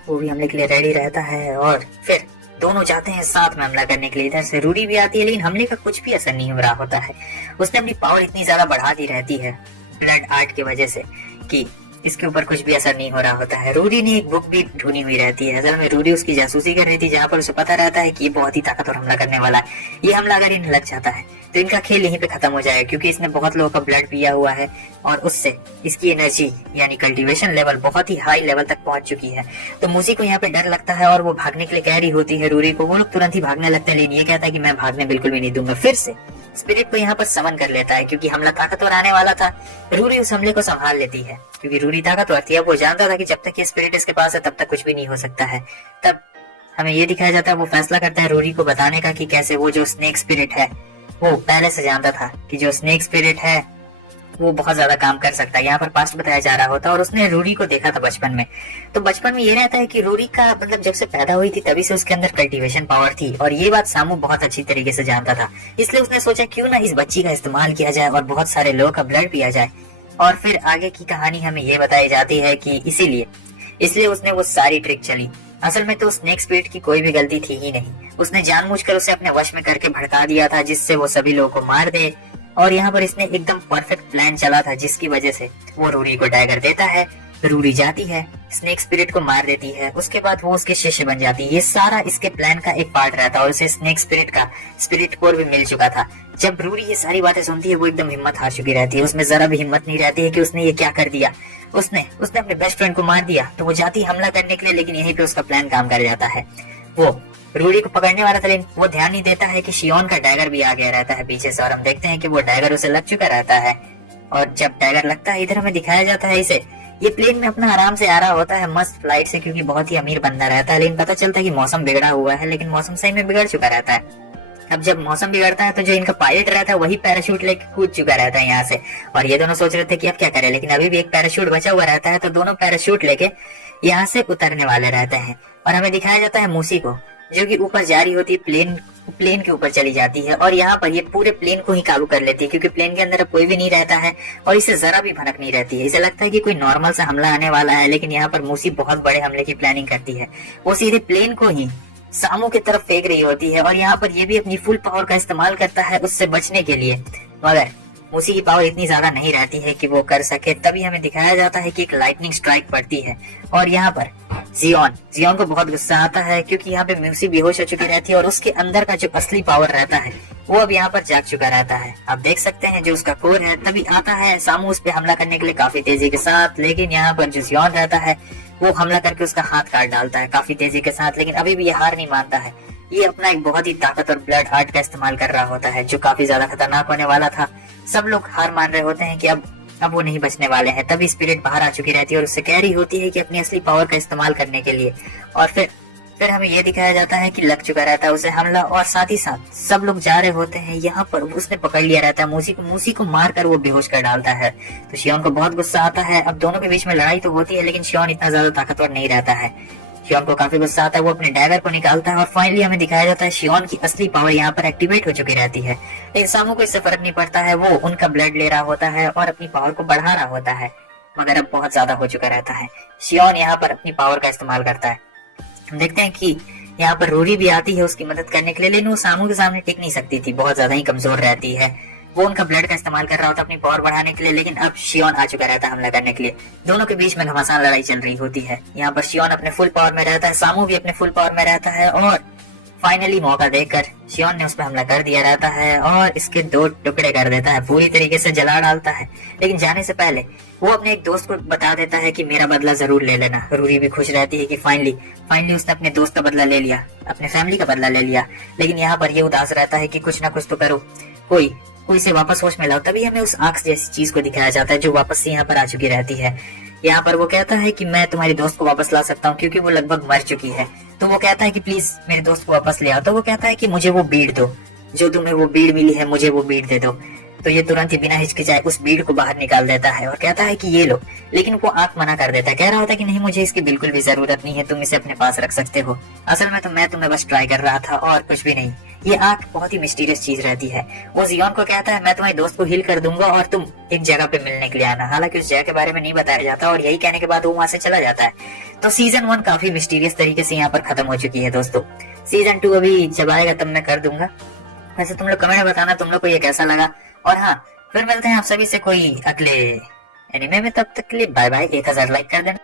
वो भी हमले के लिए रेडी रहता है और फिर दोनों जाते हैं साथ में हमला करने के लिए। इधर से रूरी भी आती है, लेकिन हमले का कुछ भी असर नहीं हो रहा होता है। उसने अपनी पावर इतनी ज्यादा बढ़ा दी रहती है ब्लड आर्ट की वजह से कि इसके ऊपर कुछ भी असर नहीं हो रहा होता है। रूरी ने एक बुक भी ढूंढी हुई रहती है। असल में रूरी उसकी जासूसी कर रही थी, जहाँ पर उसे पता रहता है कि ये बहुत ही ताकतवर हमला करने वाला है। ये हमला अगर इन्हें लग जाता है तो इनका खेल यहीं पे खत्म हो जाएगा, क्योंकि इसने बहुत लोगों का ब्लड पिया हुआ है और उससे इसकी एनर्जी यानी कल्टीवेशन लेवल बहुत ही हाई लेवल तक पहुंच चुकी है। तो मूसी को यहाँ पे डर लगता है और वो भागने के लिए कह रही होती है रूरी को। वो लोग तुरंत ही भागने लगते हैं, लेकिन ये कहता है कि मैं भागने बिल्कुल भी नहीं दूंगा। फिर से स्पिरिट को यहाँ पर समन कर लेता है, क्योंकि हमला ताकतवर आने वाला था। रूरी उस हमले को संभाल लेती है, क्योंकि रूरी ताकतवर थी। अब वो जानता था कि जब तक ये स्पिरिट इसके पास है तब तक कुछ भी नहीं हो सकता है। तब हमें ये दिखाया जाता है, वो फैसला करता है रूरी को बताने का कि कैसे वो जो स्नेक स्पिरिट है, वो पहले से जानता था कि जो स्नेक स्पिरिट है वो बहुत ज्यादा काम कर सकता है। यहाँ पर पास्ट बताया जा रहा होता है और उसने रूरी को देखा था बचपन में। तो बचपन में ये रहता है कि रूरी का मतलब जब से पैदा हुई थी तभी से उसके अंदर कल्टीवेशन पावर थी और ये बात सामू बहुत अच्छी तरीके से जानता था। इसलिए उसने सोचा क्यों ना इस बच्ची का इस्तेमाल किया जाए और बहुत सारे लोगों का ब्लड पिया जाए। और फिर आगे की कहानी हमें ये बताई जाती है कि इसलिए उसने वो सारी ट्रिक चली। असल में तो स्नेक स्पिरिट की कोई भी गलती थी ही नहीं। उसने जानबूझकर उसे अपने वश में करके भड़का दिया था, जिससे वो सभी लोगों को मार दे। और यहाँ पर इसने एकदम परफेक्ट प्लान चला था, जिसकी वजह से वो रूरी को डैगर देता है रूरी जाती है, स्नेक स्पिरिट को मार देती है, उसके बाद वो उसके शिष्य बन जाती है। ये सारा इसके प्लान का एक पार्ट रहता है और उसे स्नेक स्पिरिट का स्पिरिट कोर भी मिल चुका था। जब रूरी ये सारी बातें सुनती है वो एकदम हिम्मत हार चुकी रहती है, उसमें जरा भी हिम्मत नहीं रहती है कि उसने ये क्या कर दिया। उसने अपने बेस्ट फ्रेंड को मार दिया, तो वो जाती है हमला करने के लिए, लेकिन यहीं पे उसका प्लान काम कर जाता है। वो रूरी को पकड़ने वाला था, लेकिन वो ध्यान नहीं देता है कि शियोन का डैगर भी आ गया रहता है पीछे से, और हम देखते हैं कि वो डैगर उसे लग चुका रहता है। और जब डैगर लगता है, इधर हमें दिखाया जाता है इसे, ये प्लेन में अपना आराम से आ रहा होता है मस्त फ्लाइट से, क्योंकि बहुत ही अमीर बंदा रहता है। लेकिन पता चलता है कि मौसम बिगड़ा हुआ है, लेकिन मौसम सही में बिगड़ चुका रहता है। अब जब मौसम बिगड़ता है तो जो इनका पायलट रहता है वही पैराशूट लेके कूद चुका रहता है यहाँ से, और ये दोनों सोच रहे थे कि अब क्या करें, लेकिन अभी भी एक पैराशूट बचा हुआ रहता है, तो दोनों पैराशूट लेके यहाँ से उतरने वाले रहते हैं। और हमें दिखाया जाता है मूसी को, जो कि ऊपर जा रही होती है, प्लेन के ऊपर चली जाती है, और यहाँ पर ये पूरे प्लेन को ही काबू कर लेती है, क्योंकि प्लेन के अंदर अब कोई भी नहीं रहता है और इसे जरा भी भनक नहीं रहती है। इसे लगता है कि कोई नॉर्मल सा हमला आने वाला है, लेकिन यहाँ पर मूसी बहुत बड़े हमले की प्लानिंग करती है। वो सीधे प्लेन को ही सामू की तरफ फेंक रही होती है, और यहाँ पर ये भी अपनी फुल पावर का इस्तेमाल करता है उससे बचने के लिए, मगर मूसी की पावर इतनी ज्यादा नहीं रहती है कि वो कर सके। तभी हमें दिखाया जाता है कि एक लाइटनिंग स्ट्राइक पड़ती है, और यहाँ पर जियोन को बहुत गुस्सा आता है, क्योंकि यहाँ पे मूसी बेहोश हो चुकी रहती है और उसके अंदर का जो असली पावर रहता है वो अब यहाँ पर जाग चुका रहता है। आप देख सकते हैं जो उसका कोर है। तभी आता है सामू उस पे हमला करने के लिए काफी तेजी के साथ, लेकिन यहाँ पर जो जियोन रहता है वो हमला करके उसका हाथ काट डालता है काफी तेजी के साथ। लेकिन अभी भी ये हार नहीं मानता है। ये अपना एक बहुत ही ताकतवर ब्लड आर्ट का इस्तेमाल कर रहा होता है, जो काफी ज्यादा खतरनाक होने वाला था। सब लोग हार मान रहे होते हैं कि अब वो नहीं बचने वाले हैं। तभी स्पिरिट बाहर आ चुकी रहती है और उससे कह रही होती है कि अपनी असली पावर का इस्तेमाल करने के लिए। और फिर हमें ये दिखाया जाता है कि लग चुका रहता है उसे हमला, और साथ ही साथ सब लोग जा रहे होते हैं। यहाँ पर उसने पकड़ लिया रहता है मूसी को मारकर वो बेहोश कर डालता है। तो शियोन को बहुत गुस्सा आता है। अब दोनों के बीच में लड़ाई तो होती है, लेकिन शियोन इतना ज्यादा ताकतवर नहीं रहता है। शियोन को काफी गुस्सा आता है, वो अपने डैगर को निकालता है, और फाइनली हमें दिखाया जाता है शियोन की असली पावर यहाँ पर एक्टिवेट हो चुकी रहती है। लेकिन सामू को इससे फर्क नहीं पड़ता है, वो उनका ब्लड ले रहा होता है और अपनी पावर को बढ़ा रहा होता है, मगर अब बहुत ज्यादा हो चुका रहता है। शियोन यहाँ पर अपनी पावर का इस्तेमाल करता है। हम देखते हैं कि यहाँ पर रूरी भी आती है उसकी मदद करने के लिए, लेकिन वो सामू के सामने टिक नहीं सकती थी, बहुत ज्यादा ही कमजोर रहती है। वो उनका ब्लड का इस्तेमाल कर रहा होता है अपनी पावर बढ़ाने के लिए, लेकिन अब शियोन आ चुका रहता है हमला करने के लिए। दोनों के बीच में घमासान लड़ाई चल रही होती है। यहाँ पर शियोन अपने फुल पावर में रहता है, सामू भी अपने फुल पावर में रहता है, और फाइनली मौका देकर शियोन ने उस पर हमला कर दिया रहता है और इसके 2 टुकड़े कर देता है, पूरी तरीके से जला डालता है। लेकिन जाने से पहले वो अपने एक दोस्त को बता देता है कि मेरा बदला जरूर ले लेना। रूरी भी खुश रहती है कि फाइनली उसने अपने दोस्त का बदला ले लिया, अपने फैमिली का बदला ले लिया। लेकिन यहाँ पर ये उदास रहता है कि कुछ ना कुछ तो करो, कोई इसे वापस होश में लाओ। तभी हमें उस आंख जैसी चीज को दिखाया जाता है जो वापस से यहाँ पर आ चुकी रहती है। यहाँ पर वो कहता है कि मैं तुम्हारे दोस्त को वापस ला सकता हूँ, क्योंकि वो लगभग मर चुकी है। तो वो कहता है कि प्लीज मेरे दोस्त को वापस ले आओ। तो वो कहता है कि मुझे वो बीड़ दो, जो तुम्हें वो बीड़ मिली है, मुझे वो बीड़ दे दो। तो ये तुरंत ही बिना हिचकिचाए उस बीड़ को बाहर निकाल देता है और कहता है कि ये लो। लेकिन वो आंख मना कर देता है, कह रहा होता है कि नहीं, मुझे इसकी बिल्कुल भी जरूरत नहीं है, तुम इसे अपने पास रख सकते हो। असल में तो मैं तुम्हें बस ट्राई कर रहा था और कुछ भी नहीं। ये आंख बहुत ही मिस्टीरियस चीज रहती है। वो जियोन को कहता है मैं तुम्हारे दोस्त को हील कर दूंगा और तुम एक जगह पे मिलने के लिए आना। हालांकि उस जगह के बारे में नहीं बताया जाता, और यही कहने के बाद वो वहाँ से चला जाता है। तो सीजन 1 काफी मिस्टीरियस तरीके से यहाँ पर खत्म हो चुकी है दोस्तों। सीजन 2 अभी जब आएगा तब मैं कर दूंगा। वैसे तुम लोग कमेंट में बताना तुम लोग को ये कैसा लगा। और हाँ, फिर मिलते हैं आप सभी से कोई अगले एनिमे में, तब तक के लिए बाय बाय। 1000 लाइक कर देना।